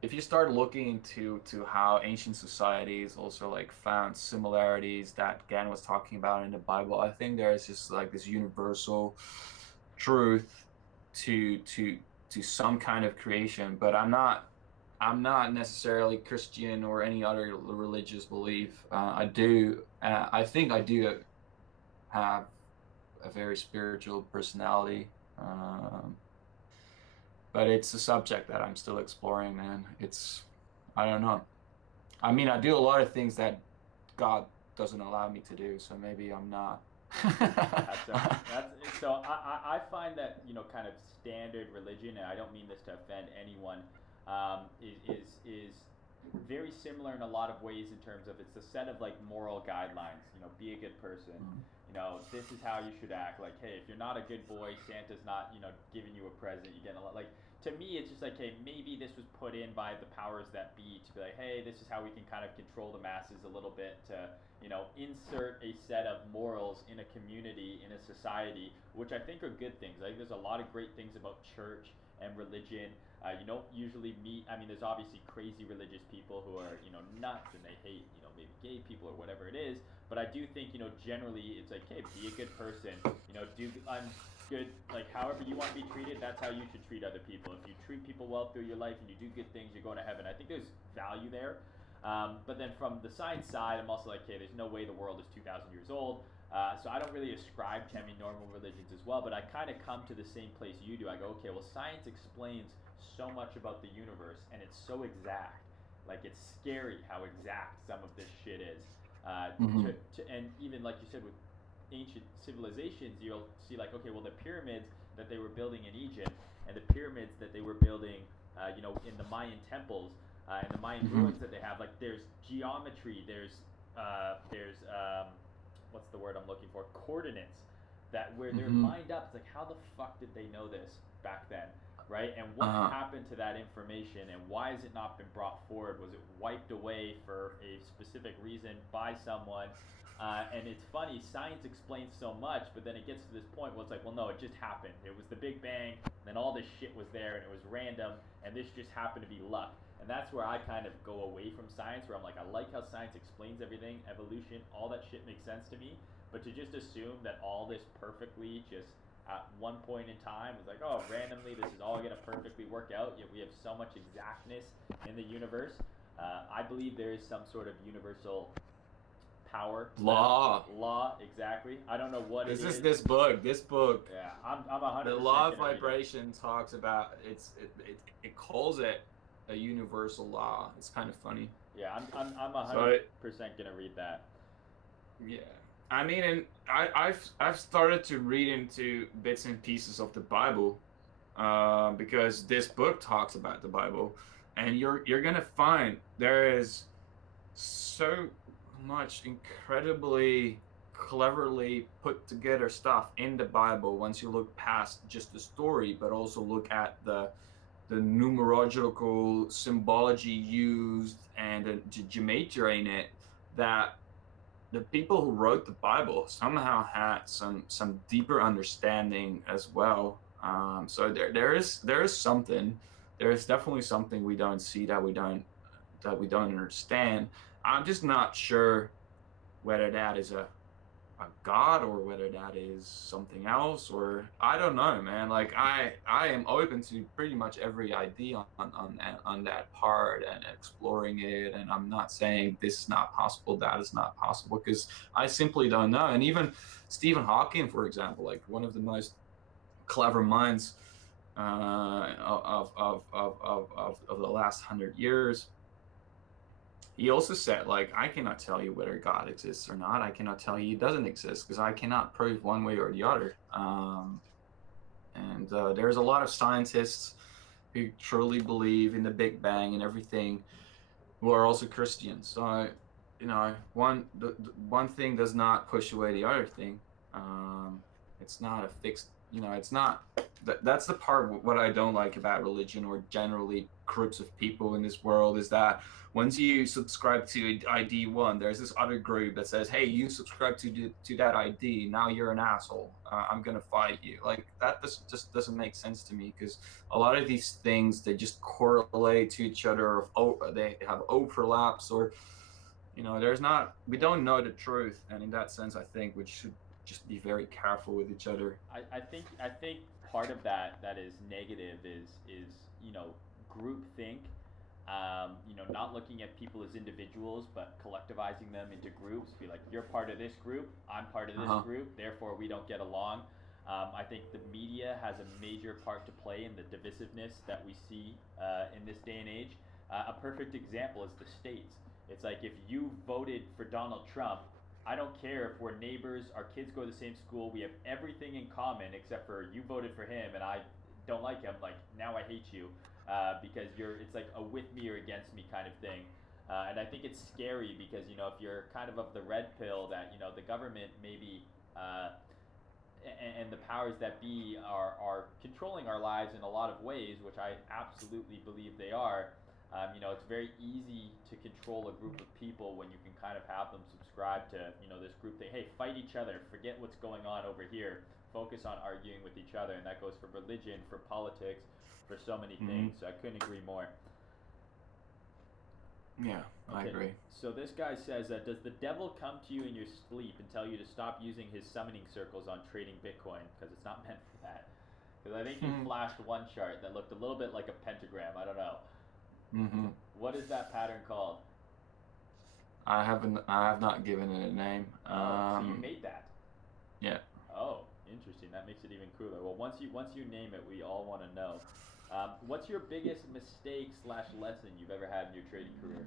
If you start looking into how ancient societies also like found similarities that Gan was talking about in the Bible, I think there's just like this universal truth to some kind of creation. But I'm not necessarily Christian or any other religious belief. I think I do have a very spiritual personality. But it's a subject that I'm still exploring, man. I don't know. I mean, I do a lot of things that God doesn't allow me to do, so maybe I'm not. So I find that, kind of standard religion, and I don't mean this to offend anyone, is very similar in a lot of ways in terms of it's a set of like moral guidelines. Be a good person. This is how you should act. Like, hey, if you're not a good boy, Santa's not, giving you a present. You get a lot. Like, to me, it's just like, hey, maybe this was put in by the powers that be to be like, hey, this is how we can kind of control the masses a little bit to, insert a set of morals in a community, in a society, which I think are good things. I think there's a lot of great things about church and religion. You don't usually meet. I mean, there's obviously crazy religious people who are, nuts and they hate, maybe gay people or whatever it is. But I do think, generally it's like, hey, be a good person. Do good, like however you want to be treated, that's how you should treat other people. If you treat people well through your life and you do good things, you're going to heaven. I think there's value there. But then from the science side, I'm also like, okay, there's no way the world is 2,000 years old. So I don't really ascribe to any normal religions as well, but I kind of come to the same place you do. I go, okay, well, science explains so much about the universe, and it's so exact. Like, it's scary how exact some of this shit is. Mm-hmm. And even like you said with ancient civilizations, you'll see like, okay, well, the pyramids that they were building in Egypt and the pyramids that they were building, in the Mayan temples and the Mayan Mm-hmm. ruins that they have, like there's geometry, there's what's the word I'm looking for? Coordinates that where they're Mm-hmm. lined up. It's like, how the fuck did they know this back then? Right? And what Uh, happened to that information and why has it not been brought forward? Was it wiped away for a specific reason by someone? And it's funny, science explains so much, but then it gets to this point where it's like, well, no, it just happened. It was the Big Bang, and then all this shit was there, and it was random, and this just happened to be luck. And that's where I kind of go away from science, where I'm like, I like how science explains everything, evolution, all that shit makes sense to me, but to just assume that all this perfectly just at one point in time was like, oh, randomly this is all going to perfectly work out, yet we have so much exactness in the universe. I believe there is some sort of universal power law, exactly. I don't know what this it is. This book Yeah, I'm 100%. the law of vibration talks about it calls it a universal law. It's kind of funny. Yeah, I'm 100% gonna read that. Yeah, I mean, and I've started to read into bits and pieces of the Bible, because this book talks about the Bible, and you're gonna find there is so much incredibly cleverly put together stuff in the Bible once you look past just the story, but also look at the numerological symbology used and the gematria in it, that the people who wrote the Bible somehow had some deeper understanding as well. So there is something. There is definitely something we don't see, that we don't understand. I'm just not sure whether that is a god or whether that is something else, or I don't know, man. Like I am open to pretty much every idea on that part and exploring it, and I'm not saying this is not possible, that is not possible, because I simply don't know. And even Stephen Hawking, for example, like one of the most clever minds of the last 100 years, he also said, like, I cannot tell you whether God exists or not. I cannot tell you he doesn't exist, because I cannot prove one way or the other. And there's a lot of scientists who truly believe in the Big Bang and everything, who are also Christians. So, one thing does not push away the other thing. It's not a fixed, it's not. That's the part what I don't like about religion, or generally groups of people in this world, is that once you subscribe to ID 1, there's this other group that says, hey, you subscribe to that ID, now you're an asshole, I'm gonna fight you. Like, that just doesn't make sense to me, because a lot of these things, they just correlate to each other, or they have overlaps, or we don't know the truth. And in that sense, I think we should just be very careful with each other. I think part of that is negative is group think. Not looking at people as individuals, but collectivizing them into groups. Be like, you're part of this group, I'm part of this group, therefore we don't get along. I think the media has a major part to play in the divisiveness that we see in this day and age. A perfect example is the States. It's like, if you voted for Donald Trump, I don't care if we're neighbors, our kids go to the same school, we have everything in common, except for you voted for him and I don't like him, like, now I hate you. Because it's like a with me or against me kind of thing. And I think it's scary because, if you're kind of the red pill, that, the government maybe, and the powers that be are controlling our lives in a lot of ways, which I absolutely believe they are. It's very easy to control a group of people when you can kind of have them subscribe to, this group thing. Hey, fight each other, forget what's going on over here, focus on arguing with each other. And that goes for religion, for politics, for so many things. So I couldn't agree more. Yeah, I agree. So this guy says, does the devil come to you in your sleep and tell you to stop using his summoning circles on trading Bitcoin? Because it's not meant for that. Because I think he flashed one chart that looked a little bit like a pentagram. I don't know. What is that pattern called? I have not given it a name. So you made that? Yeah. Oh, interesting. That makes it even cooler. Well, once you name it, we all want to know. What's your biggest mistake / lesson you've ever had in your trading career?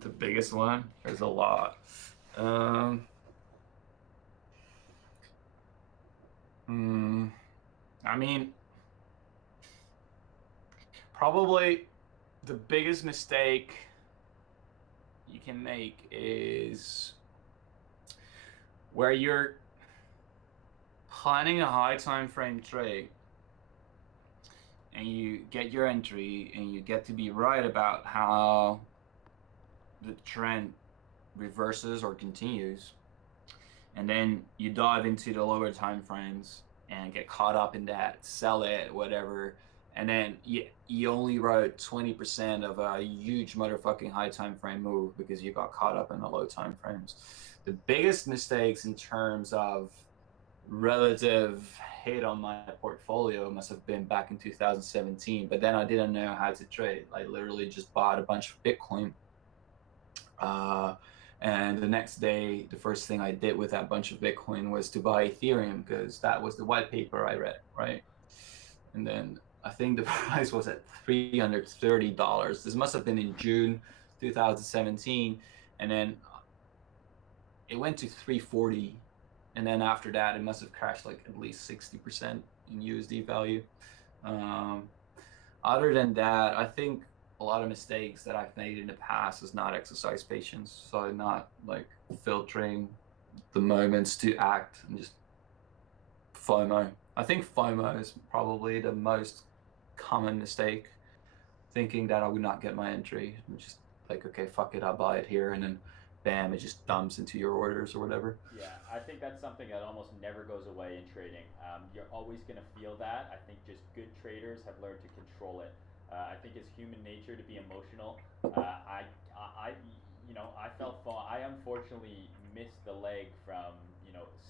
The biggest one? There's a lot. I mean, probably the biggest mistake you can make is where you're planning a high time frame trade and you get your entry and you get to be right about how the trend reverses or continues, and then you dive into the lower time frames and get caught up in that, sell it, whatever, and then you only wrote 20% of a huge motherfucking high time frame move because you got caught up in the low time frames. The biggest mistakes in terms of relative hit on my portfolio must have been back in 2017, but then I didn't know how to trade. I literally just bought a bunch of Bitcoin, and the next day, the first thing I did with that bunch of Bitcoin was to buy Ethereum because that was the white paper I read, right? And then I think the price was at $330. This must have been in June 2017, and then it went to 340, and then after that, it must have crashed like at least 60% in USD value. Other than that, I think a lot of mistakes that I've made in the past is not exercise patience. So not like filtering the moments to act and just FOMO. I think FOMO is probably the most common mistake. Thinking that I would not get my entry, and just like, okay, fuck it, I'll buy it here, and then bam, it just dumps into your orders or whatever. Yeah, I think that's something that almost never goes away in trading. You're always going to feel that. I think just good traders have learned to control it. I think it's human nature to be emotional. I I unfortunately missed the leg from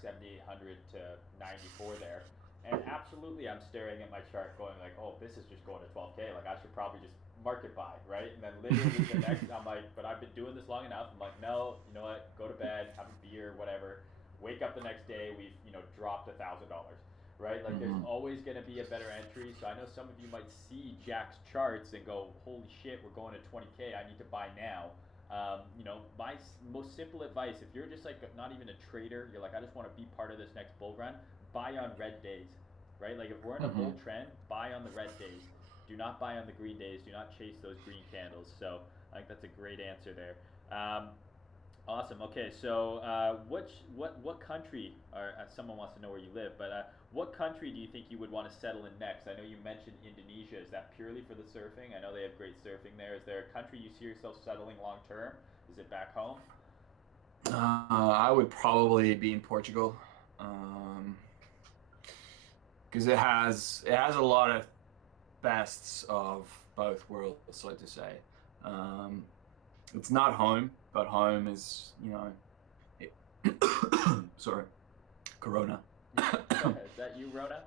7,800 to 94 there, and absolutely I'm staring at my chart going like, oh, this is just going to 12K. Like I should probably just market buy, right? And then literally the next, I'm like, but I've been doing this long enough. I'm like, no, you know what? Go to bed, have a beer, whatever. Wake up the next day, we've dropped $1,000, right? Like there's always going to be a better entry. So I know some of you might see Jack's charts and go, holy shit, we're going to 20K. I need to buy now. My most simple advice, if you're just like not even a trader, you're like, I just want to be part of this next bull run, buy on red days, right? Like if we're in a bull trend, buy on the red days. Do not buy on the green days. Do not chase those green candles. So I think that's a great answer there. Awesome. Okay, so what country, or someone wants to know where you live, but what country do you think you would want to settle in next? I know you mentioned Indonesia. Is that purely for the surfing? I know they have great surfing there. Is there a country you see yourself settling long term? Is it back home? I would probably be in Portugal, because it has a lot of bests of both worlds, so to say. It's not home, but home is, it, sorry, Corona. Is that you, Rona?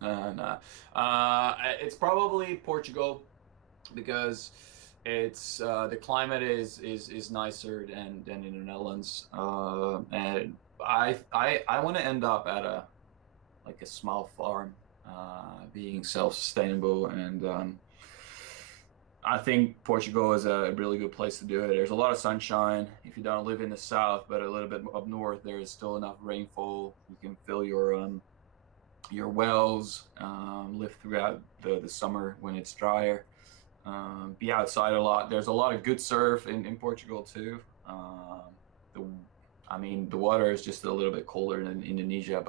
Nah. It's probably Portugal because it's the climate is nicer than in the Netherlands, and I want to end up at a small farm, being self-sustainable, and I think Portugal is a really good place to do it. There's a lot of sunshine. If you don't live in the south, but a little bit up north, there is still enough rainfall. You can fill your wells, live throughout the summer when it's drier. Be outside a lot. There's a lot of good surf in Portugal too. The water is just a little bit colder than Indonesia,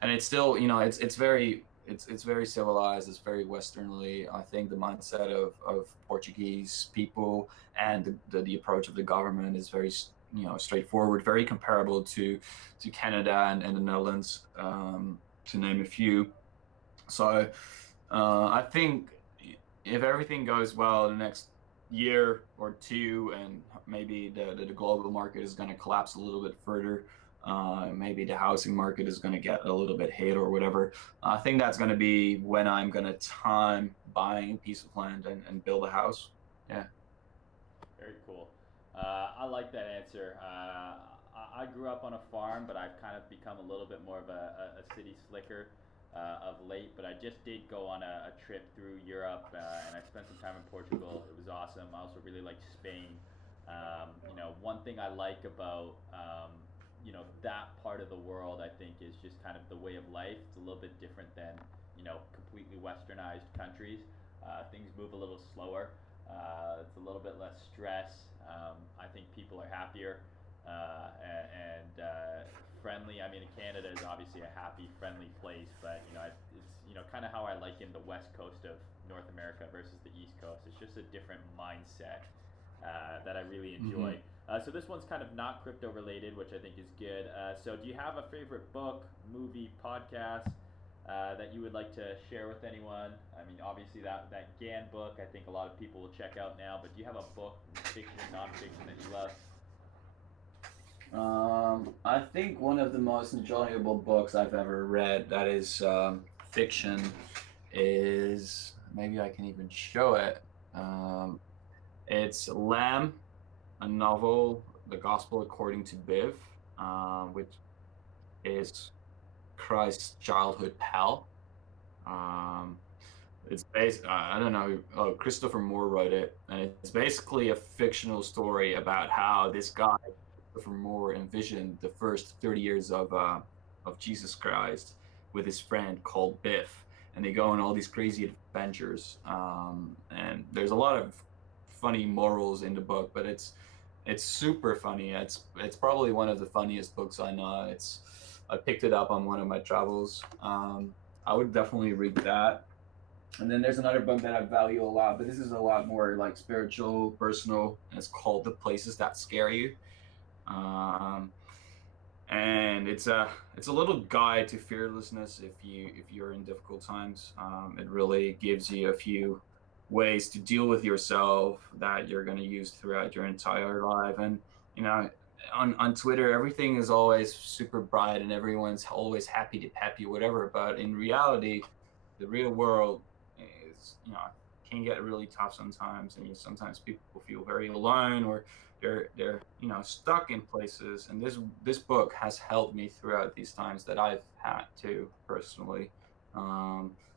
and it's still, it's very civilized. It's very Westernly. I think the mindset of Portuguese people and the approach of the government is very, straightforward, very comparable to Canada and the Netherlands, to name a few. So I think if everything goes well in the next year or two, and maybe the global market is going to collapse a little bit further, maybe the housing market is going to get a little bit hit or whatever, I think that's going to be when I'm going to time buying a piece of land and build a house. Yeah. Very cool. I like that answer. I grew up on a farm, but I've kind of become a little bit more of a city slicker of late. But I just did go on a trip through Europe, and I spent some time in Portugal. It was awesome. I also really liked Spain. One thing I like about that part of the world, I think, is just kind of the way of life. It's a little bit different than completely westernized countries. Things move a little slower. It's a little bit less stress. I think people are happier and friendly. I mean, Canada is obviously a happy, friendly place, but it's kind of how I liken the west coast of North America versus the east coast. It's just a different mindset. that I really enjoy. So this one's kind of not crypto related, which I think is good. So do you have a favorite book, movie, podcast that you would like to share with anyone? I mean, obviously that Gann book, I think a lot of people will check out now. But do you have a book, fiction, nonfiction, that you love? I think one of the most enjoyable books I've ever read that is fiction is, maybe I can even show it. It's Lamb, a novel, The Gospel According to Biv, which is Christ's childhood pal. It's based, I don't know, Christopher Moore wrote it, and it's basically a fictional story about how this guy, Christopher Moore, envisioned the first 30 years of Jesus Christ with his friend called Biff, and they go on all these crazy adventures. And there's a lot of funny morals in the book, but it's super funny. It's probably one of the funniest books I know. I picked it up on one of my travels. I would definitely read that. And then there's another book that I value a lot, but this is a lot more like spiritual, personal, and it's called The Places That Scare You. And it's a little guide to fearlessness if you're in difficult times. It really gives you a few ways to deal with yourself that you're going to use throughout your entire life. And on Twitter, everything is always super bright and everyone's always happy to pep you, whatever. But in reality, the real world is, can get really tough sometimes, and sometimes people feel very alone, or they're stuck in places. And this book has helped me throughout these times that I've had to personally.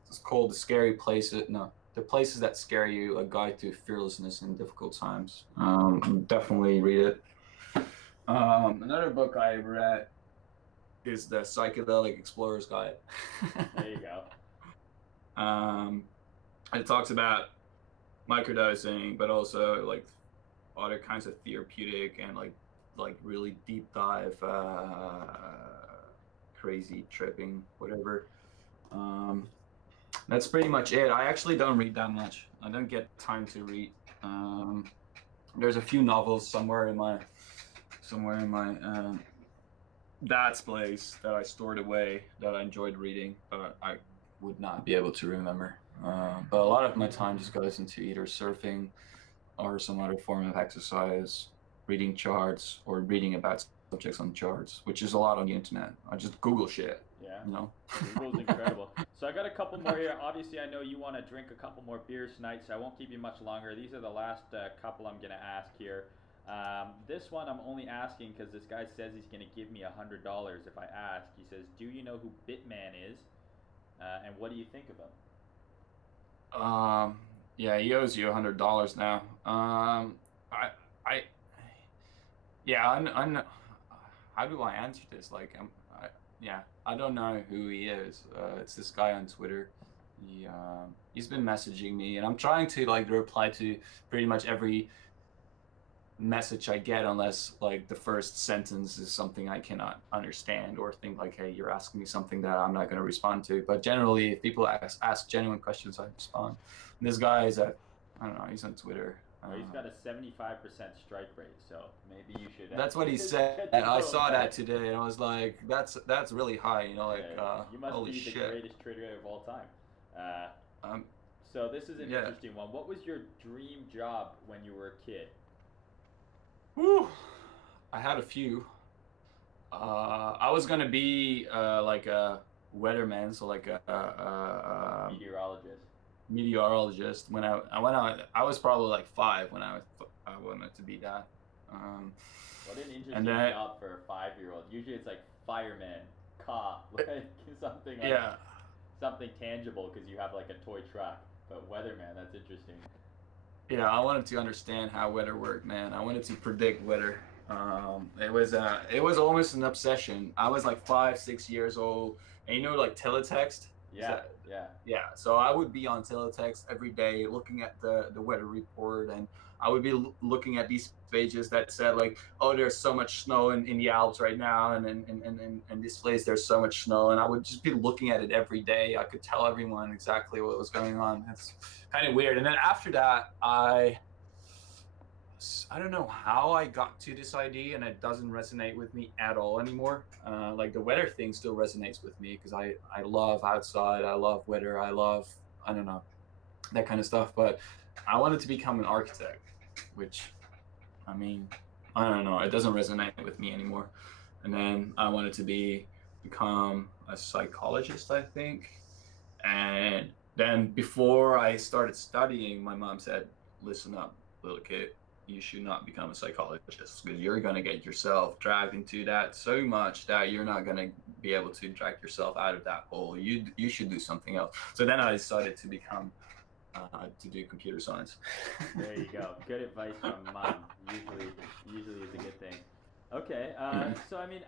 It's called The Places That Scare You: A Guide to Fearlessness in Difficult Times. Definitely read it. Another book I read is the Psychedelic Explorer's Guide. There you go. It talks about microdosing, but also like other kinds of therapeutic and like really deep dive, crazy tripping, whatever. That's pretty much it. I actually don't read that much. I don't get time to read. There's a few novels somewhere in my dad's place that I stored away that I enjoyed reading, but I would not be able to remember. But a lot of my time just goes into either surfing or some other form of exercise, reading charts, or reading about subjects on charts, which is a lot on the internet. I just Google shit. Yeah. Google's incredible. So I got a couple more here. Obviously, I know you want to drink a couple more beers tonight, so I won't keep you much longer. These are the last couple I'm going to ask here. This one I'm only asking because this guy says he's going to give me $100 if I ask. He says, do you know who Bitman is? And what do you think of him? Yeah, he owes you $100 now. I how do I answer this? Like, I don't know who he is. It's this guy on Twitter. He's been messaging me, and I'm trying to like reply to pretty much every message I get, unless like the first sentence is something I cannot understand or think like, hey, you're asking me something that I'm not going to respond to. But generally, if people ask genuine questions, I respond. And this guy is I don't know, he's on Twitter. He's got a 75% strike rate, so maybe you should. That's what he said. And I saw that today, and I was like, that's really high, you must holy be the shit. Greatest trader of all time. So this is an interesting one. What was your dream job when you were a kid? Whew. I had a few. I was gonna be like a weatherman, so like a meteorologist. When I was probably like 5 when I wanted to be that. What an interesting job for a 5-year-old. Usually it's like fireman, cop, like something like something tangible because you have like a toy truck. But weatherman, that's interesting. Yeah, I wanted to understand how weather worked, man. I wanted to predict weather. It was almost an obsession. I was like 5-6 years old, and like teletext. Yeah. So I would be on teletext every day, looking at the weather report, and I would be looking at these pages that said like, oh, there's so much snow in the Alps right now, and in this place there's so much snow, and I would just be looking at it every day. I could tell everyone exactly what was going on. It's kind of weird. And then after that, I I don't know how I got to this idea, and it doesn't resonate with me at all anymore. Like the weather thing still resonates with me because I love outside, I love weather, I don't know, that kind of stuff. But I wanted to become an architect, which, I mean, I don't know, it doesn't resonate with me anymore. And then I wanted to become a psychologist, I think. And then before I started studying, my mom said, "Listen up, little kid. You should not become a psychologist because you're gonna get yourself dragged into that so much that you're not gonna be able to drag yourself out of that hole. You should do something else." So then I decided to become to do computer science. There you go. Good advice from mom. Usually is a good thing. Okay. Yeah. So I mean,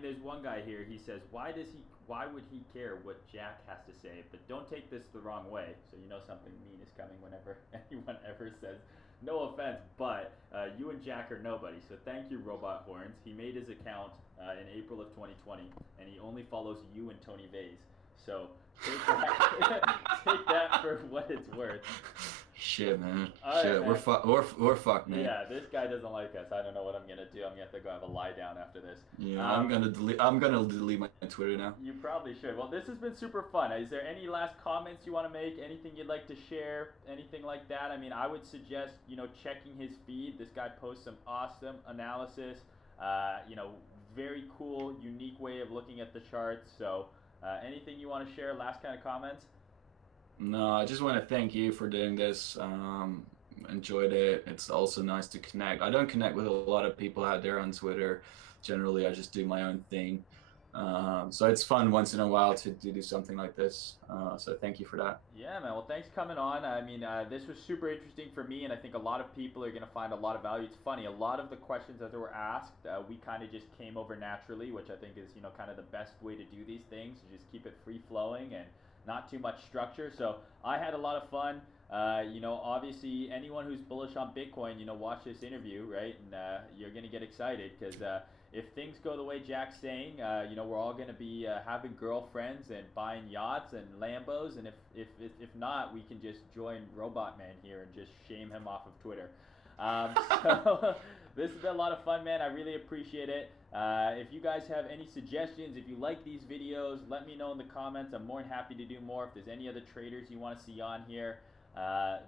there's one guy here. He says, why would he care what Jack has to say? But don't take this the wrong way. So you know something mean is coming whenever anyone ever says, no offense, but you and Jack are nobody. So thank you, Robot Horns. He made his account in April of 2020, and he only follows you and Tony Vase. So take that, take that for what it's worth. Shit, man. All Shit, right, man. we're fucked, man. Yeah, this guy doesn't like us. I don't know what I'm gonna do. I'm gonna have to go have a lie down after this. Yeah, I'm gonna delete my Twitter now. You probably should. Well, this has been super fun. Is there any last comments you want to make? Anything you'd like to share? Anything like that? I mean, I would suggest, checking his feed. This guy posts some awesome analysis. Very cool, unique way of looking at the charts. So, anything you want to share? Last kind of comments? No, I just want to thank you for doing this. Enjoyed it. It's also nice to connect. I don't connect with a lot of people out there on Twitter. Generally, I just do my own thing. So it's fun once in a while to do something like this. So thank you for that. Yeah, man. Well, thanks for coming on. I mean, this was super interesting for me, and I think a lot of people are going to find a lot of value. It's funny, a lot of the questions that were asked, we kind of just came over naturally, which I think is, kind of the best way to do these things. Just keep it free flowing and not too much structure. So I had a lot of fun. Obviously, anyone who's bullish on Bitcoin, watch this interview, right? And you're going to get excited because if things go the way Jack's saying, we're all going to be having girlfriends and buying yachts and Lambos. And if not, we can just join Robot Man here and just shame him off of Twitter. So this has been a lot of fun, man. I really appreciate it. If you guys have any suggestions, if you like these videos, let me know in the comments. I'm more than happy to do more. If there's any other traders you want to see on here,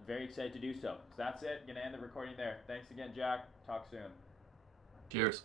very excited to do so. So that's it. Gonna end the recording there. Thanks again, Jack. Talk soon. Cheers.